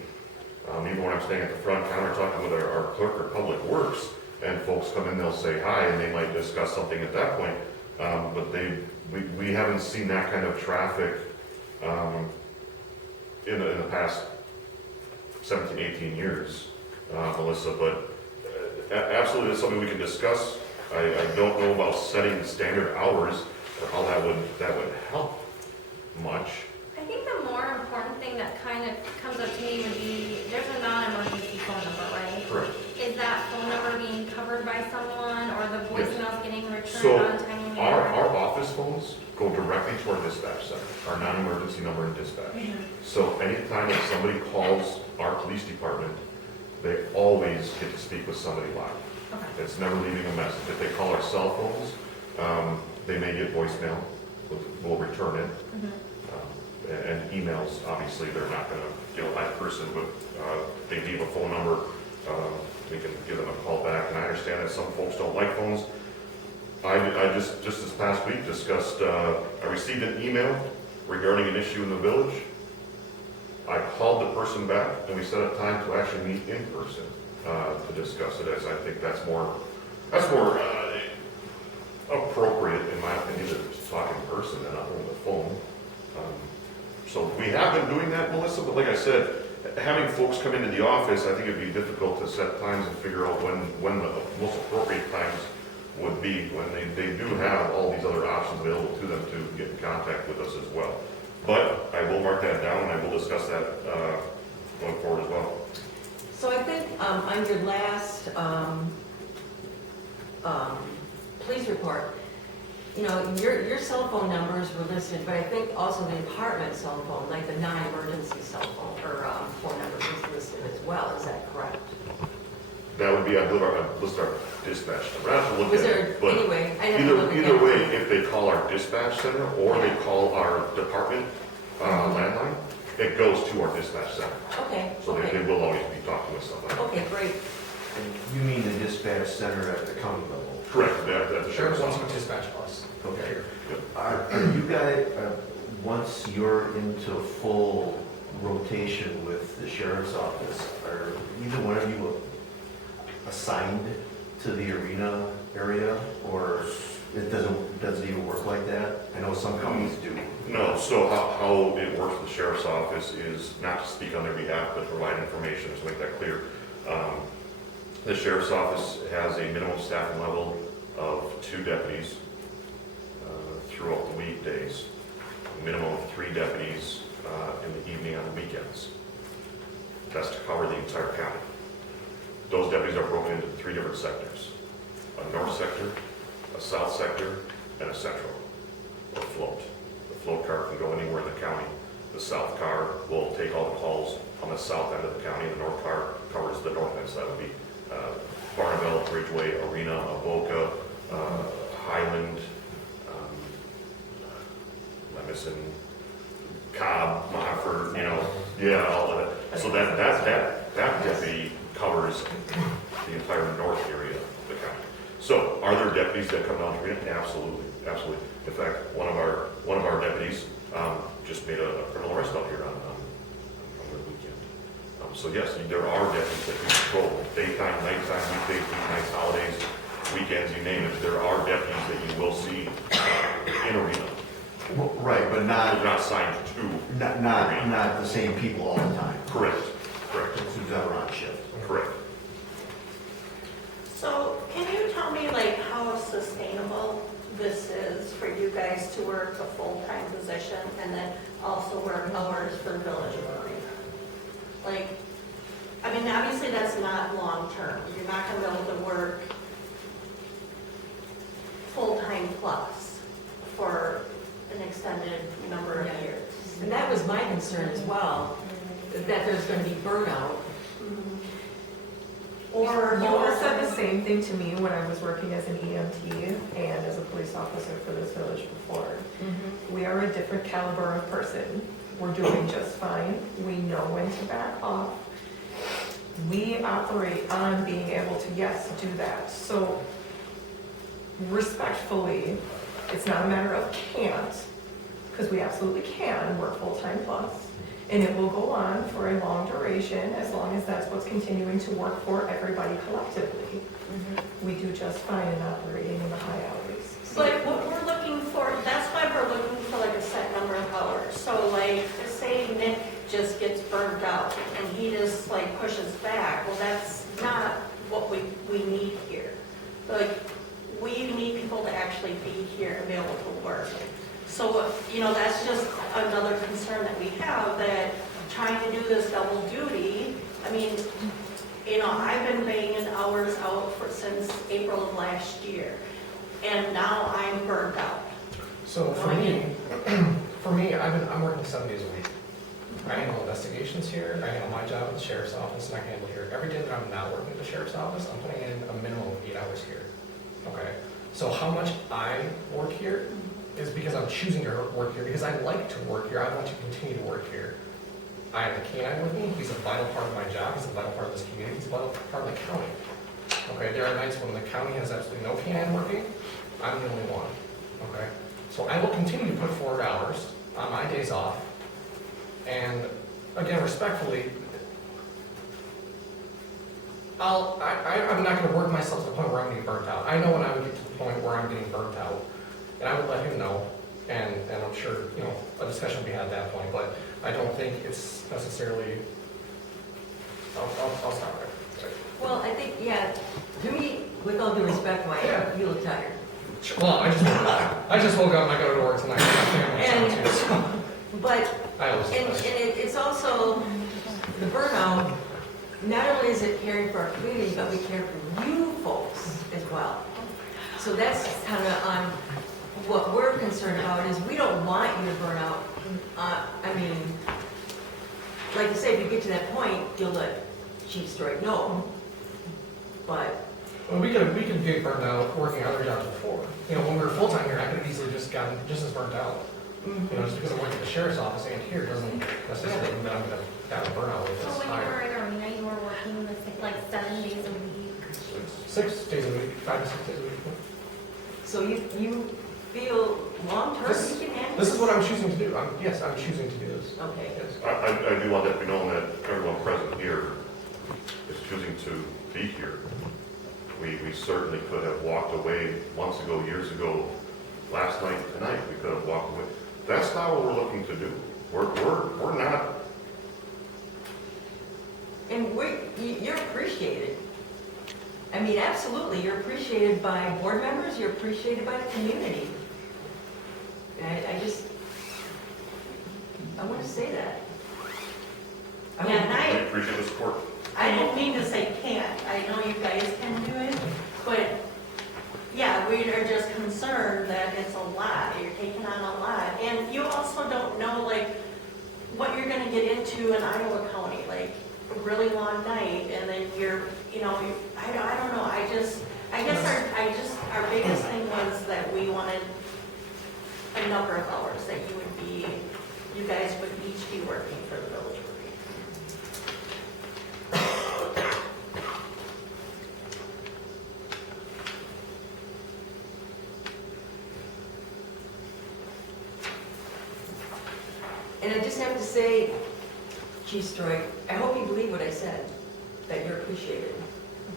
Even when I'm staying at the front counter talking with our clerk or public works, and folks come in, they'll say hi, and they might discuss something at that point. But we haven't seen that kind of traffic in the past 17, 18 years. Melissa, but absolutely it's something we can discuss. I don't know about setting standard hours or how that would help much. I think the more important thing that kind of comes up to me would be, there's a non-emergency phone number, right? Correct. Is that phone number being covered by someone, or the voicemail's getting returned So on time and our manner? office phones go directly to our dispatch center, our non-emergency number in dispatch. So anytime that somebody calls our police department, they always get to speak with somebody live. Okay. It's never leaving a message. If they call our cell phones, they may get voicemail. will return it. And emails, obviously, they're not going to get a live person, but they leave a phone number. We can give them a call back. And I understand that some folks don't like phones. I just this past week discussed, I received an email regarding an issue in the village. I called the person back and we set up time to actually meet in person to discuss it, as I think that's more appropriate, in my opinion, to talk in person than over the phone. So we have been doing that, Melissa, but like I said, having folks come into the office, I think it'd be difficult to set times and figure out when the most appropriate times would be, when they do have all these other options available to them to get in contact with us as well. But I will mark that down, and I will discuss that going forward as well. So I think on your last police report, you know, your cell phone numbers were listed, but I think also the department cell phone, like the non-emergency cell phone or phone numbers was listed as well. Is that correct? That would be, I believe, our dispatch number. I have to look Was at there, it, but anyway, I didn't look either at way, if they call our dispatch center or they call our department landline, it goes to our dispatch center. Okay, So they okay, will always be talking with somebody. okay, great. You mean the dispatch center at the county level? Correct, that the Sheriff sheriff's wants to office. dispatch us. Okay. Are you guys, once you're into full rotation with the sheriff's office, are either one of you assigned to the arena area, or it doesn't even work like that? I know some counties do. No, so how it works with the sheriff's office is not to speak on their behalf, but provide information, to make that clear. The sheriff's office has a minimum staffing level of 2 deputies throughout the weekdays, a minimum of 3 deputies in the evening on the weekends. That's to cover the entire county. Those deputies are broken into 3 different sectors: a north sector, a south sector, and a central, or float. The float car can go anywhere in the county. The south car will take all the calls on the south end of the county. The north car covers the north end, so that would be Barnabelle, Bridgeway, Arena, Avoca, Highland, am I missing Cobb, Montford, you know, yeah, all of it. So that deputy covers the entire north area of the county. So are there deputies that come down to Arena? Absolutely, absolutely. In fact, one of our deputies just made a criminal arrest out here on the weekend. So yes, there are deputies that do patrol daytime, nighttime, weekdays, weeknights, holidays, weekends, you name it. There are deputies that you will see in Arena. Well, right, but They're not signed to. not the same people all the time. Correct, correct, Who's ever on shift. correct. So can you tell me like how sustainable this is for you guys to work a full-time position and then also work hours for Village of Arena? Like, I mean, obviously that's not long-term. You're not gonna be able to work full-time plus for an extended number of years. And that was my concern as well, that there's going to be burnout. Or You all said the same thing to me when I was working as an EMT and as a police officer for this village before. We are a different caliber of person. We're doing just fine. We know when to back off. We operate on being able to, yes, do that. So respectfully, it's not a matter of can't, because we absolutely can work full-time plus. And it will go on for a long duration, as long as that's what's continuing to work for everybody collectively. We do just fine in operating in the high hours. But what we're looking for, that's why we're looking for like a set number of hours. So like, say Nick just gets burned out and he just like pushes back, well, that's not what we need here. Like, we need people to actually be here and be able to work. So, you know, that's just another concern that we have, that trying to do this double duty, I mean, you know, I've been banging hours out since April of last year, and now I'm burned out. So for me, I'm working 7 days a week. I handle investigations here, I handle my job at the sheriff's office, and I handle here. Every day that I'm not working at the sheriff's office, I'm putting in a minimum of 8 hours here. Okay, so how much I work here is because I'm choosing to work here, because I like to work here, I want to continue to work here. I have the canine with me, he's a vital part of my job, he's a vital part of this community, he's a vital part of the county. Okay, there are nights when the county has absolutely no canine working, I'm the only one, okay? So I will continue to put forward hours on my days off, and again, respectfully, I'm not gonna work myself to the point where I'm getting burnt out. I know when I would get to the point where I'm getting burnt out, and I would let him know, and I'm sure, you know, a discussion will be had at that point, but I don't think it's necessarily, I'll stop there. Well, I think, yeah, to me, with all due respect, Mike, Yeah. you look tired. Well, I just woke up and I go to work tonight. And- But, I always do and that. it's also, the burnout, not only is it caring for our community, but we care for you folks as well. So that's kind of on what we're concerned about, is we don't want you to burn out. I mean, like you say, if you get to that point, you'll let Chief Stroik know. But, Well, we could get burned out working other jobs before. You know, when we were full-time here, I could have easily just gotten just as burnt out. You know, just because I work at the sheriff's office and here doesn't necessarily mean that I'm gonna have a burnout with So this when you hire. were in arena, you were working like 7 days a week? 6 days a week, 5 to 6 days a week. so you feel long-term This- you can handle This is what I'm choosing to do. Yes, I'm choosing to do this. Okay. Yes. I do want that to be known that everyone present here is choosing to be here. We certainly could have walked away months ago, years ago, last night, tonight, we could have walked away. That's not what we're looking to do. We're not, And you're appreciated. I mean, absolutely, you're appreciated by board members, you're appreciated by the community. And I want to say that. I mean, Yeah, and we appreciate the support. I don't mean to say can't, I know you guys can do it, but yeah, we are just concerned that it's a lot, you're taking on a lot. And you also don't know like what you're gonna get into in Iowa County, like a really long night and then you're, you know, I don't know, I guess our biggest thing was that we wanted a number of hours that you guys would each be working for the village. And I just have to say, Chief Stroik, I hope you believe what I said, that you're appreciated.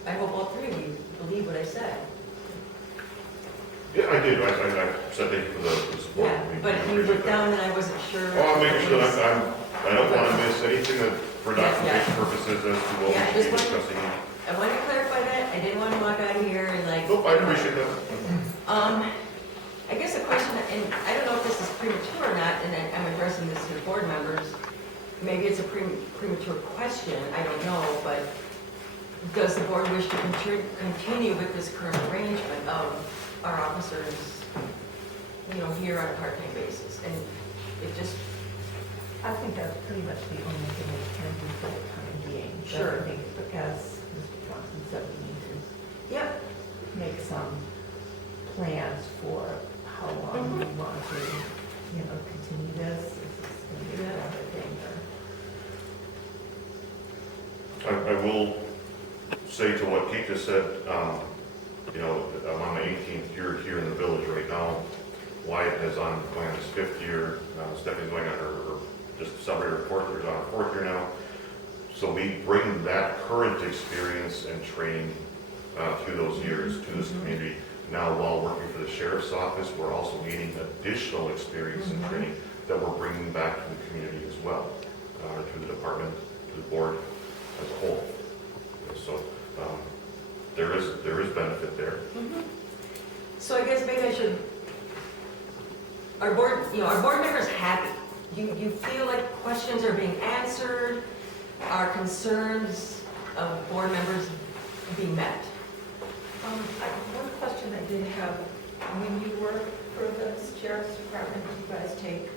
I hope all three of you believe what I said. Yeah, I did. I said thank you for the support. Yeah, We but you appreciate looked that. down and I wasn't sure. Oh, I'm making sure that I don't want to miss anything that for documentation purposes as to what Yeah, we should be just discussing. I want to clarify that. I didn't want to walk out of here and like. Nope, I appreciate that. I guess a question, and I don't know if this is premature or not, and I'm addressing this to the board members. Maybe it's a premature question, I don't know, but does the board wish to continue with this current arrangement of our officers, you know, here on a part-time basis? And it just, I think that's pretty much the only thing we can do for the time being. But Sure. I think, as Mr. Johnson said, we need to yep, make some plans for how long we want to, you know, continue this. Is this going to be another thing or? I will say to what Kate just said, you know, I'm on my 18th year here in the village right now. Wyatt is going on his 5th year. Stephanie's going on her just celebrated her 4th year, is on her 4th year now. So we bring that current experience and training through those years to this community. Now, while working for the sheriff's office, we're also gaining additional experience and training that we're bringing back to the community as well, to the department, to the board as a whole. So there is benefit there. so I guess maybe I should, our board members happy. You feel like questions are being answered, our concerns of board members being met? One question I did have, when you work for the sheriff's department, do you guys take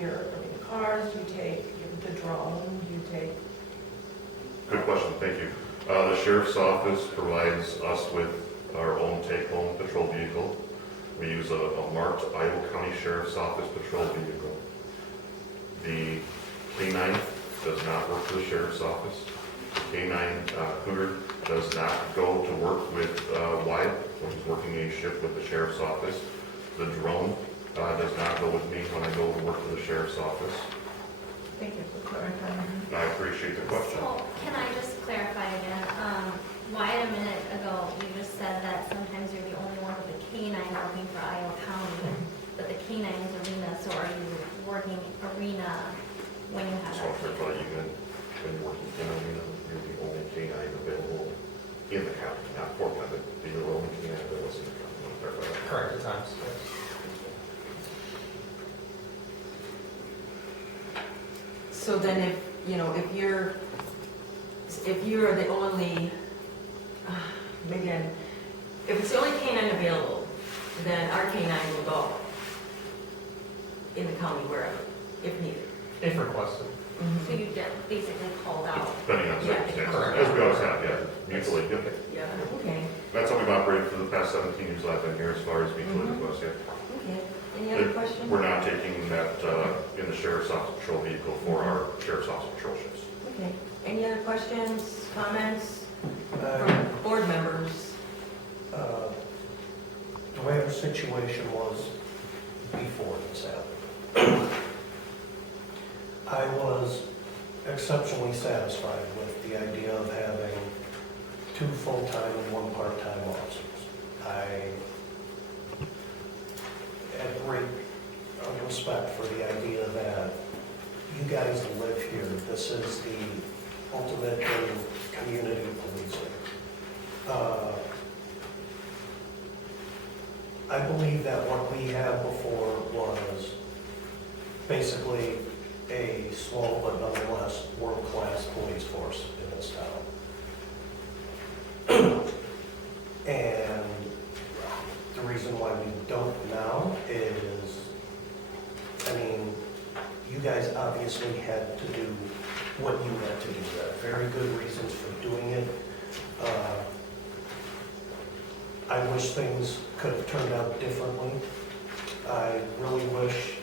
your cars, do you take the drone, do you take? Good question, thank you. The sheriff's office provides us with our own take-home patrol vehicle. We use a marked Iowa County Sheriff's Office patrol vehicle. The K-9 does not work for the Sheriff's Office. The K-9 Cougar does not go to work with Wyatt when he's working a shift with the Sheriff's Office. The drone does not go with me when I go to work for the Sheriff's Office. Thank you for clarifying. I appreciate the question. So, can I just clarify again? Wyatt, a minute ago, you just said that sometimes you're the only one with a K-9 working for Iowa County, but the K-9 is arena, so are you working arena when you have So that? I'll clarify, even when you're working in arena, you're the only K-9 available in the county, not for county, but you're the only K-9 available in the county. Want to clarify that? Correct, at times, yes. So then if, you know, if you're the only, if it's the only canine available, then our canine will go in the county wherever, if needed. If requested. So you get basically called out. Depending on Yeah. circumstances, as we always have, yeah, mutually, yep. Yeah, okay, That's how we've operated for the past 17 years I've been here, as far as mutual Mhm. requests, yeah. okay. Any other It- questions? We're not taking that in the Sheriff's Office patrol vehicle for our Sheriff's Office patrol shifts. Okay. Any other questions, comments from board members? The way our situation was before this happened, I was exceptionally satisfied with the idea of having 2 full-time and 1 part-time officers. I had great respect for the idea that you guys live here. This is the ultimate in community policing. I believe that what we had before was basically a small but nonetheless world-class police force in this town. And the reason why we don't now is, I mean, you guys obviously had to do what you had to do. There are very good reasons for doing it. I wish things could have turned out differently. I really wish,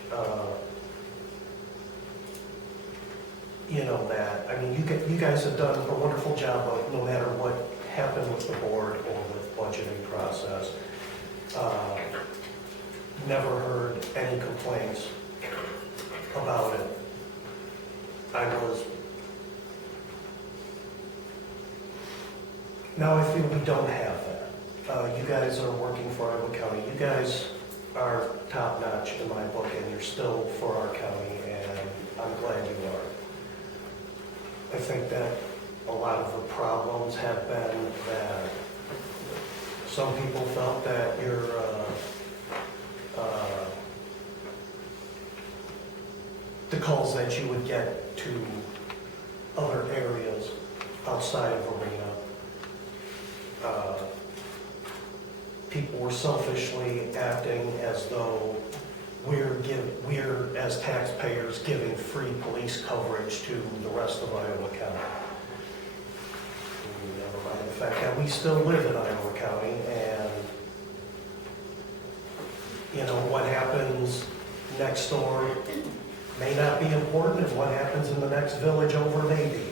that, I mean, you guys have done a wonderful job of, no matter what happened with the board or with budgeting process, never heard any complaints about it. Now I feel we don't have that. You guys are working for Iowa County. You guys are top-notch in my book, and you're still for our county, and I'm glad you are. I think that a lot of the problems have been that some people felt that the calls that you would get to other areas outside of arena, people were selfishly acting as though we're as taxpayers giving free police coverage to the rest of Iowa County. Never mind the fact that we still live in Iowa County, and what happens next door may not be important, and what happens in the next village over may be.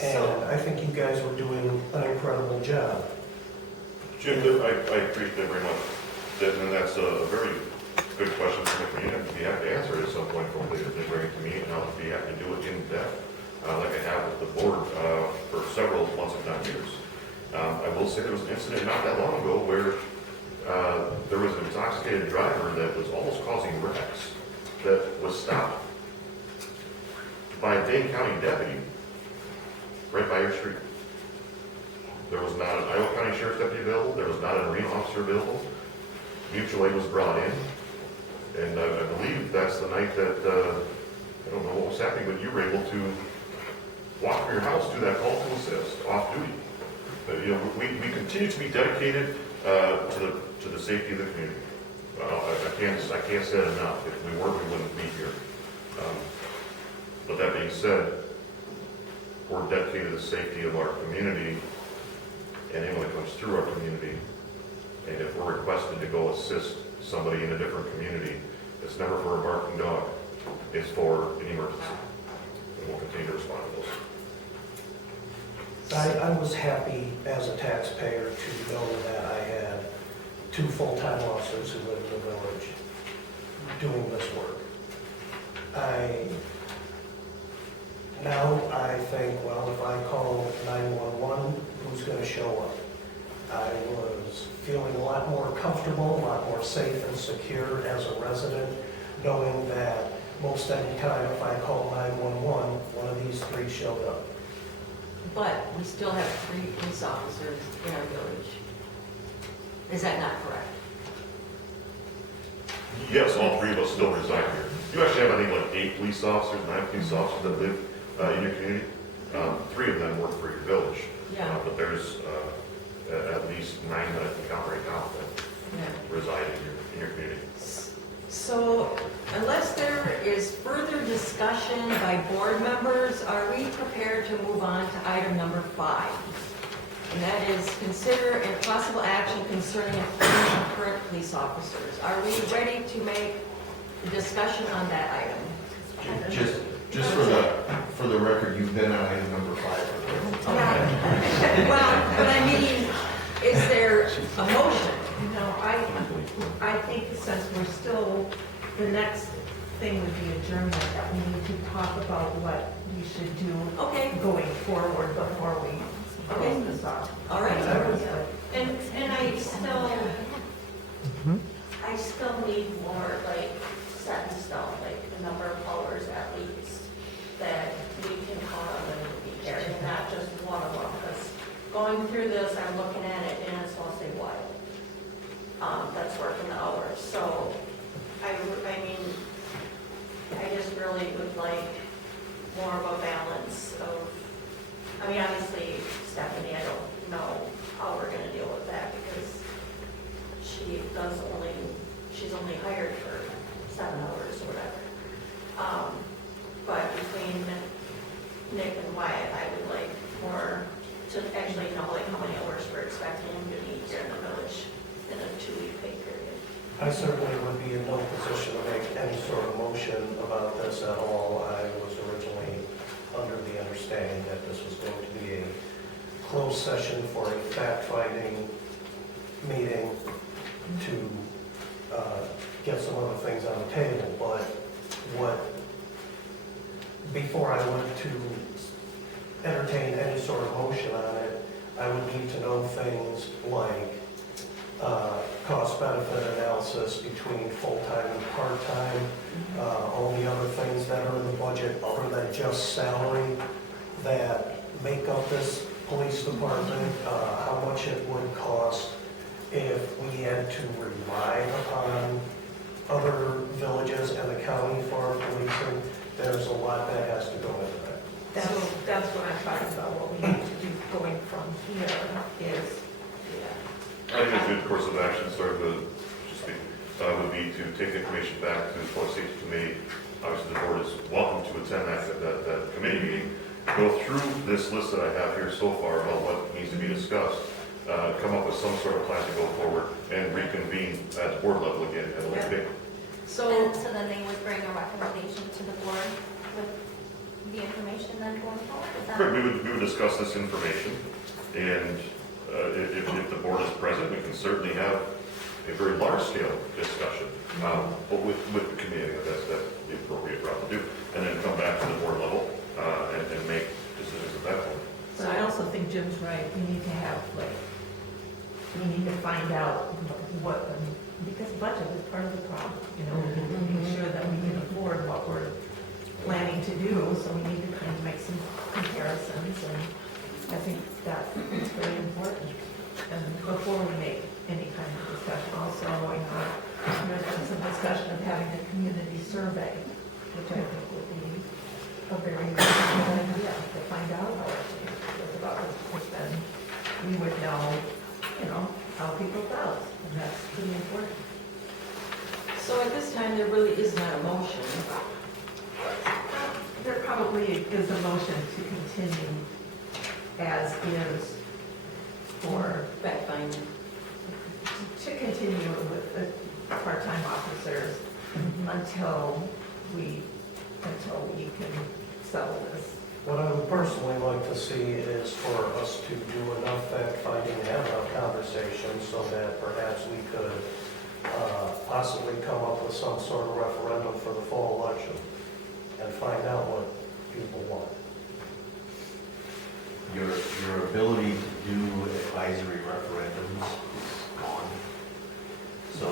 And I think you guys were doing an incredible job. Jim, I appreciate that very much. And that's a very good question from the community. I'd be happy to answer it at some point if they bring it to me, and I'll be happy to do it in depth, like I have with the board for several months, if not years. I will say there was an incident not that long ago where there was an intoxicated driver that was almost causing wrecks that was stopped by a Dane County deputy right by your street. There was not an Iowa County Sheriff's deputy available. There was not an arena officer available. Mutual aid was brought in, and I believe that's the night that, I don't know what was happening, but you were able to walk from your house to that call to assist, off duty. We continue to be dedicated to the safety of the community. I can't say it enough. If we weren't, we wouldn't be here. But that being said, we're dedicated to the safety of our community and anyone that comes through our community. And if we're requested to go assist somebody in a different community, it's never for a barking dog. It's for an emergency. And we'll continue to respond to those. I was happy as a taxpayer to know that I had 2 full-time officers who live in the village doing this work. Now I think, well, if I call 911, who's going to show up? I was feeling a lot more comfortable, a lot more safe and secure as a resident, knowing that most any time if I call 911, one of these 3 showed up. But we still have 3 police officers in our village. Is that not correct? Yes, all 3 of us still reside here. You actually have, I think, like 8 police officers, 9 police officers that live in your community. 3 of them work for your village. Yeah. But there's at least 9 that I can count right now that Yeah. reside in your community. So unless there is further discussion by board members, are we prepared to move on to item number 5? And that is consider and possible action concerning employment of current police officers. Are we ready to make a discussion on that item? Just for the record, you've been on item number 5. Well, but I mean, is there a motion? No, I think since we're still, the next thing would be adjournment, that we need to talk about what we should do Okay, going forward before we close this off. all right. And I still need more, like, set in stone, like, the number of hours at least that we can count on them to be here, and not just one of them, because going through this, I'm looking at it, and it's mostly wild. That's working the hours, so, I mean, I just really would like more of a balance of, I mean, obviously, Stephanie, I don't know how we're gonna deal with that, because she's only hired for 7 hours or whatever. But between Nick and Wyatt, I would like more to actually know like how many hours we're expecting him to meet here in the village in a 2-week pay period. I certainly would be in no position to make any sort of motion about this at all. I was originally under the understanding that this was going to be a closed session for a fact-finding meeting to get some other things on the table, but before I went to entertain any sort of motion on it, I would need to know things like cost-benefit analysis between full-time and part-time, all the other things that are in the budget other than just salary that make up this police department, how much it would cost if we had to rely upon other villages and the county for our policing. There's a lot that has to go into that. That's what I'm talking about, what we need to do going from here is, I think a good course of action, sorry to just speak, would be to take the information back to the Public Safety Committee. Obviously, the board is welcome to attend that committee meeting. Go through this list that I have here so far about what needs to be discussed, come up with some sort of plan to go forward, and reconvene at the board level again at a later date. So, So then they would bring a recommendation to the board with the information then going forward? Is that- Correct, we would discuss this information, and if the board is present, we can certainly have a very large-scale discussion, but with the committee, that's the appropriate route to do, and then come back to the board level and make decisions at that point. so I also think Jim's right, we need to have, like, we need to find out what, because budget is part of the problem, you know, we need to make sure that we can afford what we're planning to do, so we need to kind of make some comparisons, and I think that is very important. And before we make any kind of discussion, also, you know, there's been some discussion of having a community survey, which I think would be a very good idea to find out how it is about this, because then we would know, you know, how people felt, and that's pretty important. so at this time, there really is not a motion. There probably is a motion to continue as is for, Fact finding. to to continue with the part-time officers until we can settle this. What I would personally like to see is for us to do enough fact-finding and have enough conversations so that perhaps we could possibly come up with some sort of referendum for the fall election and find out what people want. Your ability to do advisory referendums is gone. So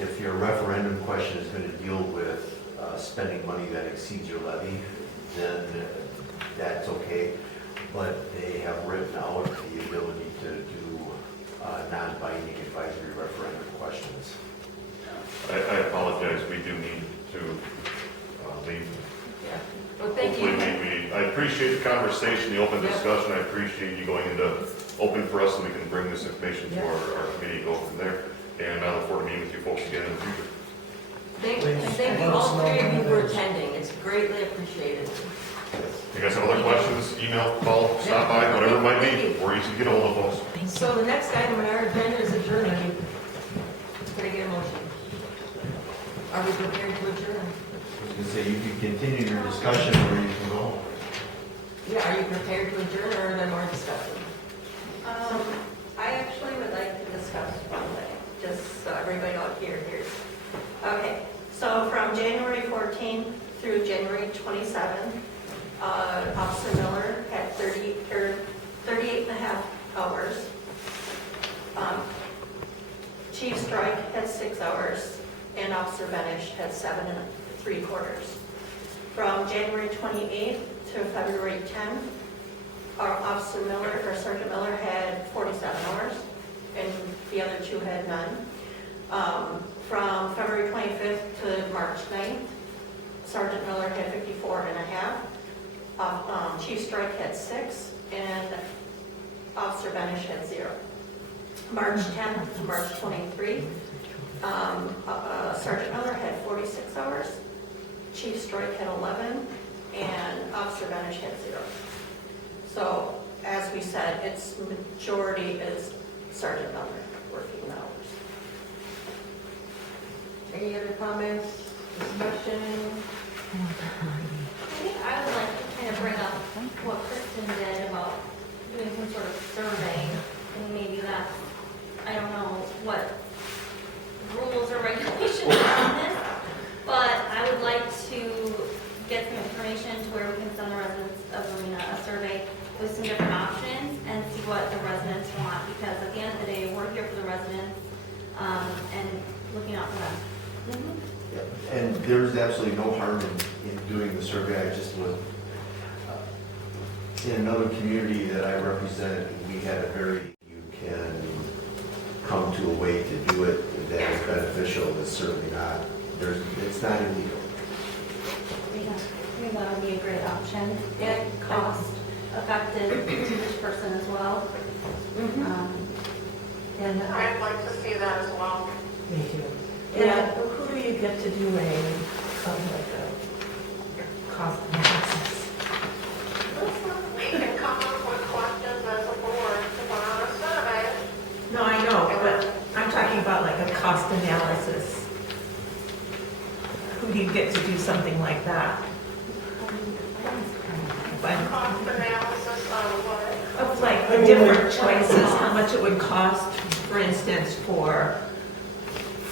if your referendum question is going to deal with spending money that exceeds your levy, then that's okay. But they have written out the ability to do non-binding advisory referendum questions. I apologize, we do need to leave. Yeah. Well, thank you. Hopefully I appreciate the conversation, the open Yeah. discussion. I appreciate you going into open for us so we can bring this information to Yeah. our committee and go from there. And I look forward to meeting with you folks again in the future. Thank you all three of you for attending. It's greatly appreciated. If you guys have other questions, email, call, stop by, whatever it might be. We're easy to get a hold of folks. So the next item on our agenda is adjournment. Can I get a motion? Are we prepared to adjourn? I was going to say, you can continue your discussion or you can go home. Yeah, are you prepared to adjourn or are there more discussion? I actually would like to discuss one thing, just so everybody out here hears. Okay, so from January 14th through January 27th, Officer Miller had 38 and a half hours. Chief Strike had 6 hours, and Officer Benish had 7 3/4. From January 28th to February 10th, our Officer Miller, or Sergeant Miller, had 47 hours, and the other two had none. From February 25th to March 9th, Sergeant Miller had 54 and a half. Chief Strike had 6, and Officer Benish had 0. March 10th to March 23, Sergeant Miller had 46 hours, Chief Strike had 11, and Officer Benish had 0. So, as we said, its majority is Sergeant Miller working the hours. Any other comments, discussion? I think I would like to kind of bring up what Kristen did about doing some sort of survey, and maybe that's, I don't know what rules or regulations are on this, but I would like to get some information to where we can send the residents of Marina a survey with some different options and see what the residents want, because at the end of the day, we're here for the residents, and looking out for them. Yep. And there's absolutely no harm in doing the survey. I just was, in another community that I represented, we had a you can come to a way to do it that is beneficial. It's certainly not, it's not illegal. Yeah, I think that would be a great option. Yeah. Cost effective to each person as well. And I'd like to see that as well. me too. Yeah. And who do you get to do like a cost analysis? We can come up with questions as a board to put on a survey. No, I know, but I'm talking about like a cost analysis. Who do you get to do something like that? Cost analysis on what? Of like the different choices, how much it would cost, for instance, for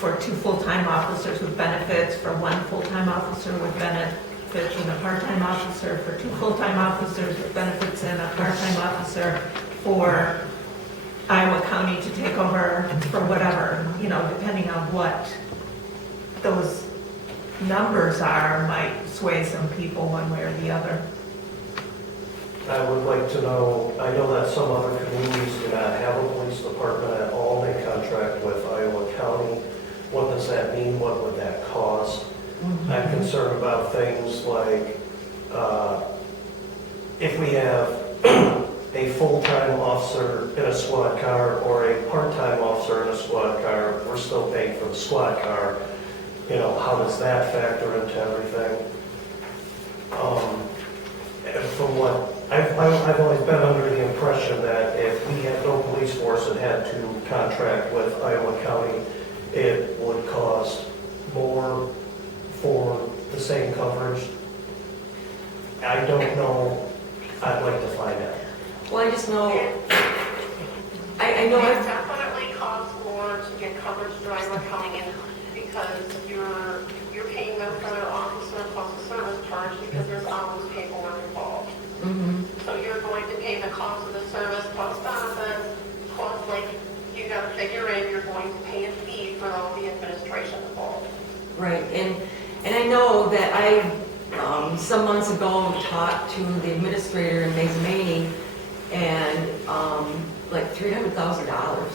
2 full-time officers with benefits, for 1 full-time officer with benefits and a part-time officer, for 2 full-time officers with benefits and a part-time officer, for Iowa County to take over for whatever, depending on what those numbers are, might sway some people one way or the other. I would like to know, I know that some other communities do not have a police department at all. They contract with Iowa County. What does that mean? What would that cost? I'm concerned about things like if we have a full-time officer in a squad car or a part-time officer in a squad car, we're still paying for the squad car. How does that factor into everything? And from what I've always been under the impression that if we had no police force and had to contract with Iowa County, it would cost more for the same coverage. I don't know. I'd like to find out. Well, I just know, I know It I've, definitely costs more to get coverage through Iowa County because you're paying them for their officer plus the service charge because there's always paperwork involved. So you're going to pay the cost of the service plus benefits, plus like, you gotta figure in, you're going to pay a fee for all the administration involved. right, and I know that I, some months ago, talked to the administrator in Mazamani, and, like $300,000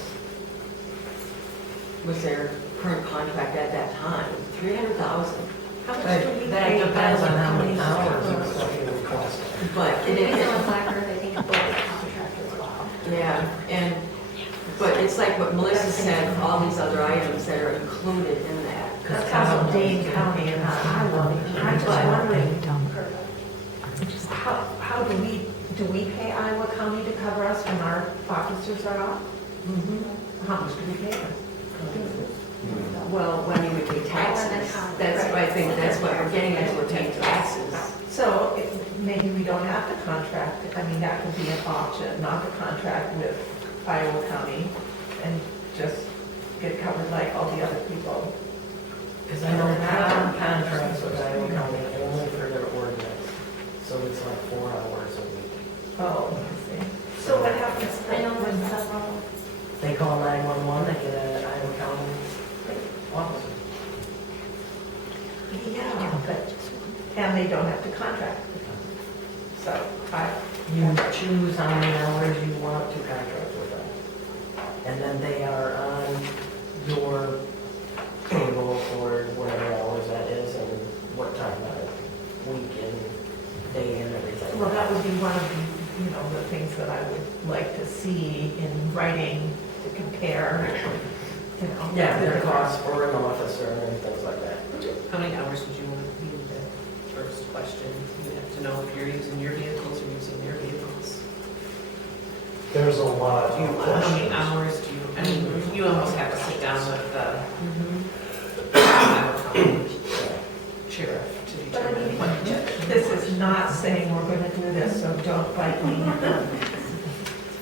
was their current contract at that time, $300,000. How much do we That pay depends on how Iowa many County? hours it's going to cost. But, And and then it, on Black Earth, I think both contract as well. yeah, but it's like what Melissa said, all these other items that are included in that. Because That's also Dane County and not Iowa. I'm just wondering, how do we pay Iowa County to cover us when our officers are off? How much do we pay them? Well, when you would pay taxes, that's what I think, that's what we're getting at, we're paying taxes. So maybe we don't have to contract, I mean, that could be an option, not to contract with Iowa County and just get covered like all the other people. Because I know Tom contracts with Iowa County only for their ordinance. So it's like 4 hours a week. Oh, I see. So what happens I know when, there's several. They call 911, they get an Iowa County officer. yeah, but, and they don't have to contract with them. So You choose how many hours you want to contract with them. And then they are on your table for whatever hours that is and what time of week and day and everything. well, that would be one of the, the things that I would like to see in writing to compare, Yeah, their costs for an officer and things like that. How many hours would you want to be the first question? You have to know if you're using your vehicles or using their vehicles. There's a lot Do you, of how many questions. hours do you, I mean, you almost have to sit down with the sheriff to But I determine mean, what. this is not saying we're going to do this, so don't bite me.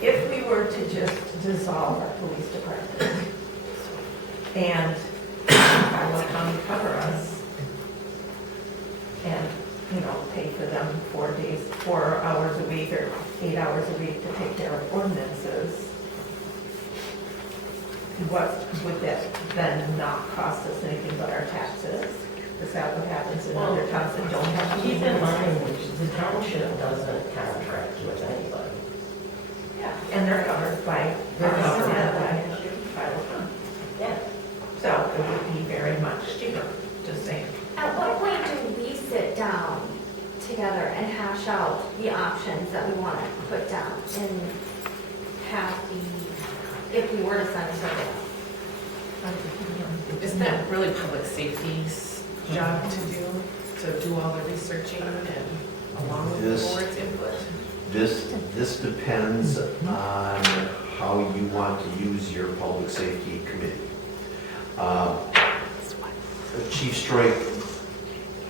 If we were to just dissolve our police department and Iowa County cover us and, pay for them 4 hours a week or 8 hours a week to take care of ordinances, what would that then not cost us anything but our taxes? Is that what happens in other towns that don't have? Keep in mind, the township doesn't contract with anybody. Yeah, and they're covered by. They're covered. By Iowa County. Yeah. So it would be very much cheaper, just saying. At what point do we sit down together and hash out the options that we want to put down and have if we were to send something out? Isn't that really public safety's job to do all the researching and along with the This- board's input? This depends on how you want to use your public safety committee. Chief Strike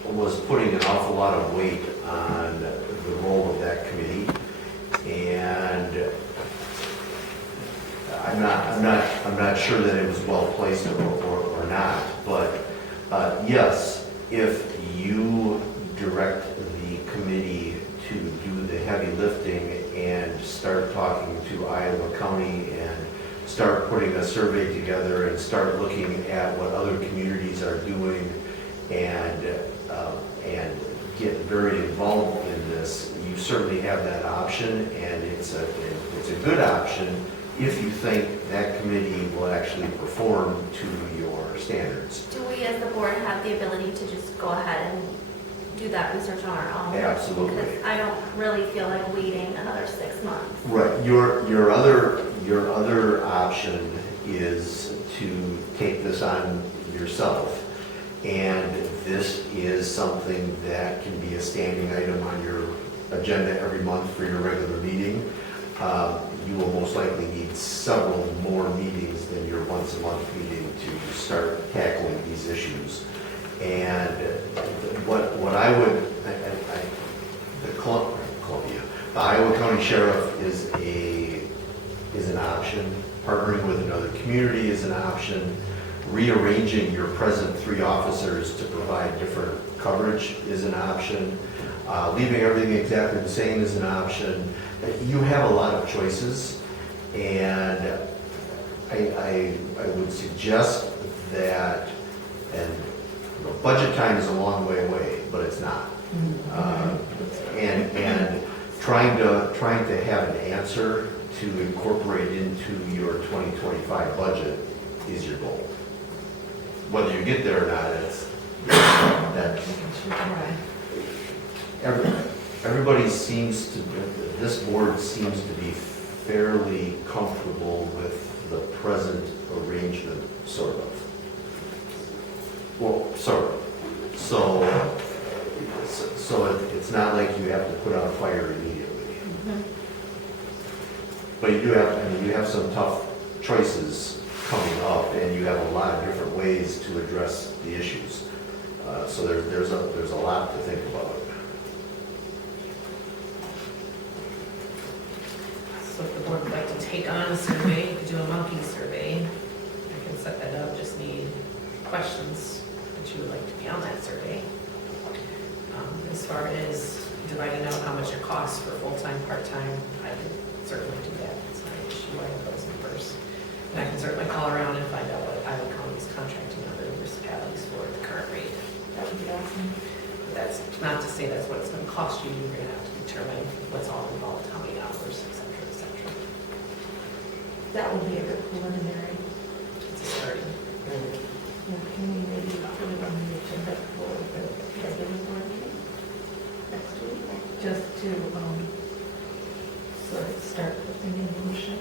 was putting an awful lot of weight on the role of that committee, and I'm not sure that it was well placed or not, but yes, if you direct the committee to do the heavy lifting and start talking to Iowa County and start putting a survey together and start looking at what other communities are doing and get very involved in this, you certainly have that option, and it's a good option if you think that committee will actually perform to your standards. Do we as the board have the ability to just go ahead and do that research on our own? Absolutely. Because I don't really feel like waiting another 6 months. Right, your other option is to take this on yourself. And this is something that can be a standing item on your agenda every month for your regular meeting, you will most likely need several more meetings than your once a month meeting to start tackling these issues. And what I would, the Iowa County Sheriff is an option. Partnering with another community is an option. Rearranging your present 3 officers to provide different coverage is an option. Leaving everything exactly the same is an option. You have a lot of choices, and I would suggest that, and budget time is a long way away, but it's not. And trying to have an answer to incorporate into your 2025 budget is your goal. Whether you get there or not, everybody seems to, this board seems to be fairly comfortable with the present arrangement, sort of. Well, sort of. So it's not like you have to put out a fire immediately. But you have some tough choices coming up, and you have a lot of different ways to address the issues. So there's a lot to think about. So if the board would like to take on a survey, do a monkey survey, I can set that up, just need questions that you would like to be on that survey. As far as dividing out how much it costs for full-time, part-time, I can certainly do that. It's not an issue. I have those numbers. And I can certainly call around and find out what Iowa County is contracting other municipalities for at the current rate. That would be awesome. But that's not to say that's what it's going to cost you. You're going to have to determine what's all involved, how many hours, et cetera, et cetera. That would be a good preliminary. It's a starting. Can we maybe put it on the agenda for the regular board meeting next week? Just to, sort of start putting in motion.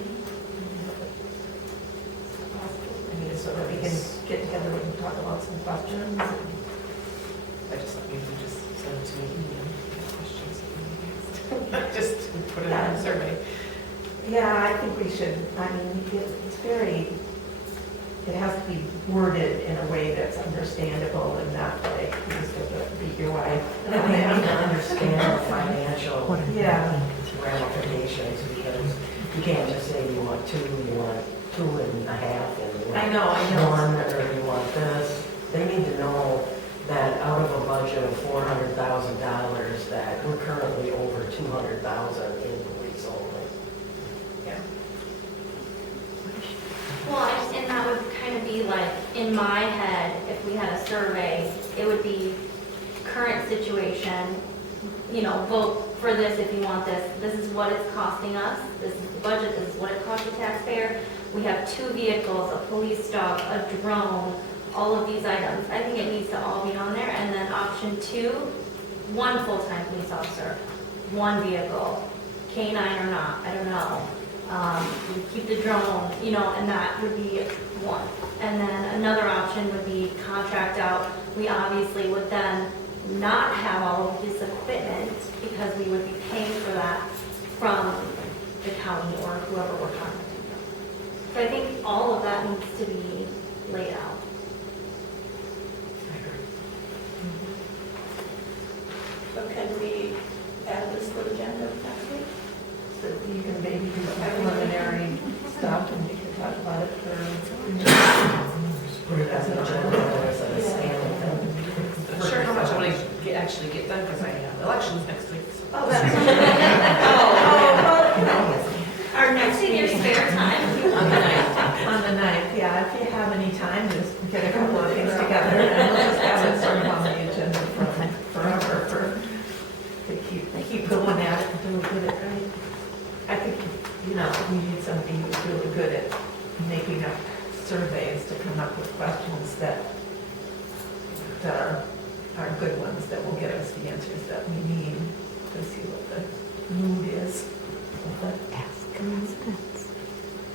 I mean, so that we can get together, we can talk about some questions. I just thought maybe just send it to me, questions. Just put it on the survey. Yeah, I think we should, I mean, it's very, it has to be worded in a way that's understandable and not like, just beat your wife. I think we need to understand the financial Yeah. ramifications, because you can't just say you want 2, you want 2.5, and you want I know. 1, or you want this. They need to know that out of a budget of $400,000, that we're currently over $200,000 in police only. Yeah. Well, and that would kind of be like, in my head, if we had a survey, it would be current situation, vote for this if you want this. This is what it's costing us. This is the budget. This is what it costs the taxpayer. We have 2 vehicles, a police dog, a drone, all of these items. I think it needs to all be on there. And then option 2, 1 full-time police officer, 1 vehicle, K-9 or not, I don't know. We keep the drone, and that would be 1. And then another option would be contract out. We obviously would then not have all of this equipment because we would be paying for that from the county or whoever we're contracting from. So I think all of that needs to be laid out. So can we add this to the agenda next week? So you can maybe do some preliminary stuff and you can talk about it for. Put it as an agenda, as a standing thing. I'm not sure how much I want to actually get done, because I have elections next week. So. Oh, that's. Our next in your spare time. On the 9th. On the 9th, yeah, if you have any time, just get a couple of things together and we'll just have it sort of on the agenda forever to keep going at it until we get it right. I think, we need somebody who's really good at making up surveys to come up with questions that are good ones, that will get us the answers that we need to see what the mood is.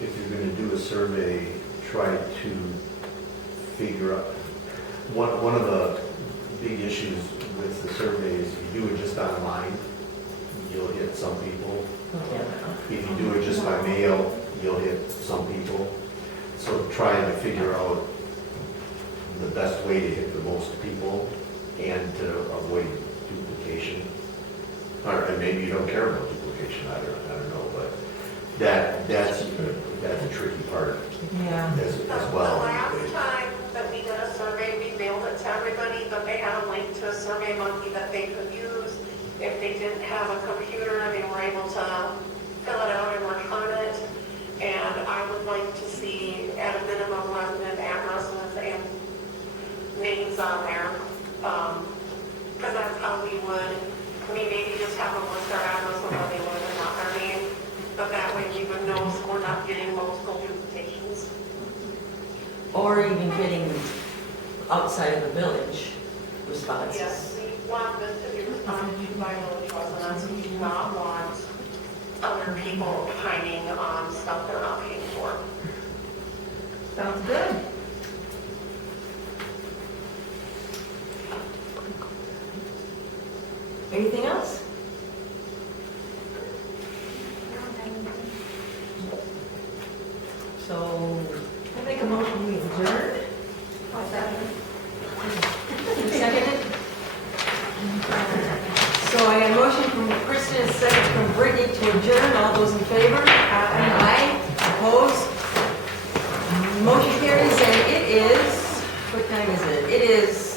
If you're going to do a survey, try to figure out, one of the big issues with the survey is if you do it just online, you'll hit some people. Yeah. If you do it just by mail, you'll hit some people. So trying to figure out the best way to hit the most people and to avoid duplication. And maybe you don't care about duplication, I don't know, but that's a tricky part Yeah. as well. The last time that we did a survey, we mailed it to everybody, but they had a link to a Survey Monkey that they could use. If they didn't have a computer, they were able to fill it out and return it. And I would like to see at a minimum resident addresses and names on there. Because that's how we would, maybe just have them list their address and where they live and not their name. But that way we would know so we're not getting multiple duplications. Or even getting outside of the village responses. Yes, we want this to be responded to by village residents. We do not want other people pining on stuff they're not paying for. Sounds good. Anything else? So, I make a motion we adjourn. seconded? So I got a motion from Kristen, a second from Brittany to adjourn. All those in favor? Aye. Opposed? Motion carries, and it is, what time is it? It is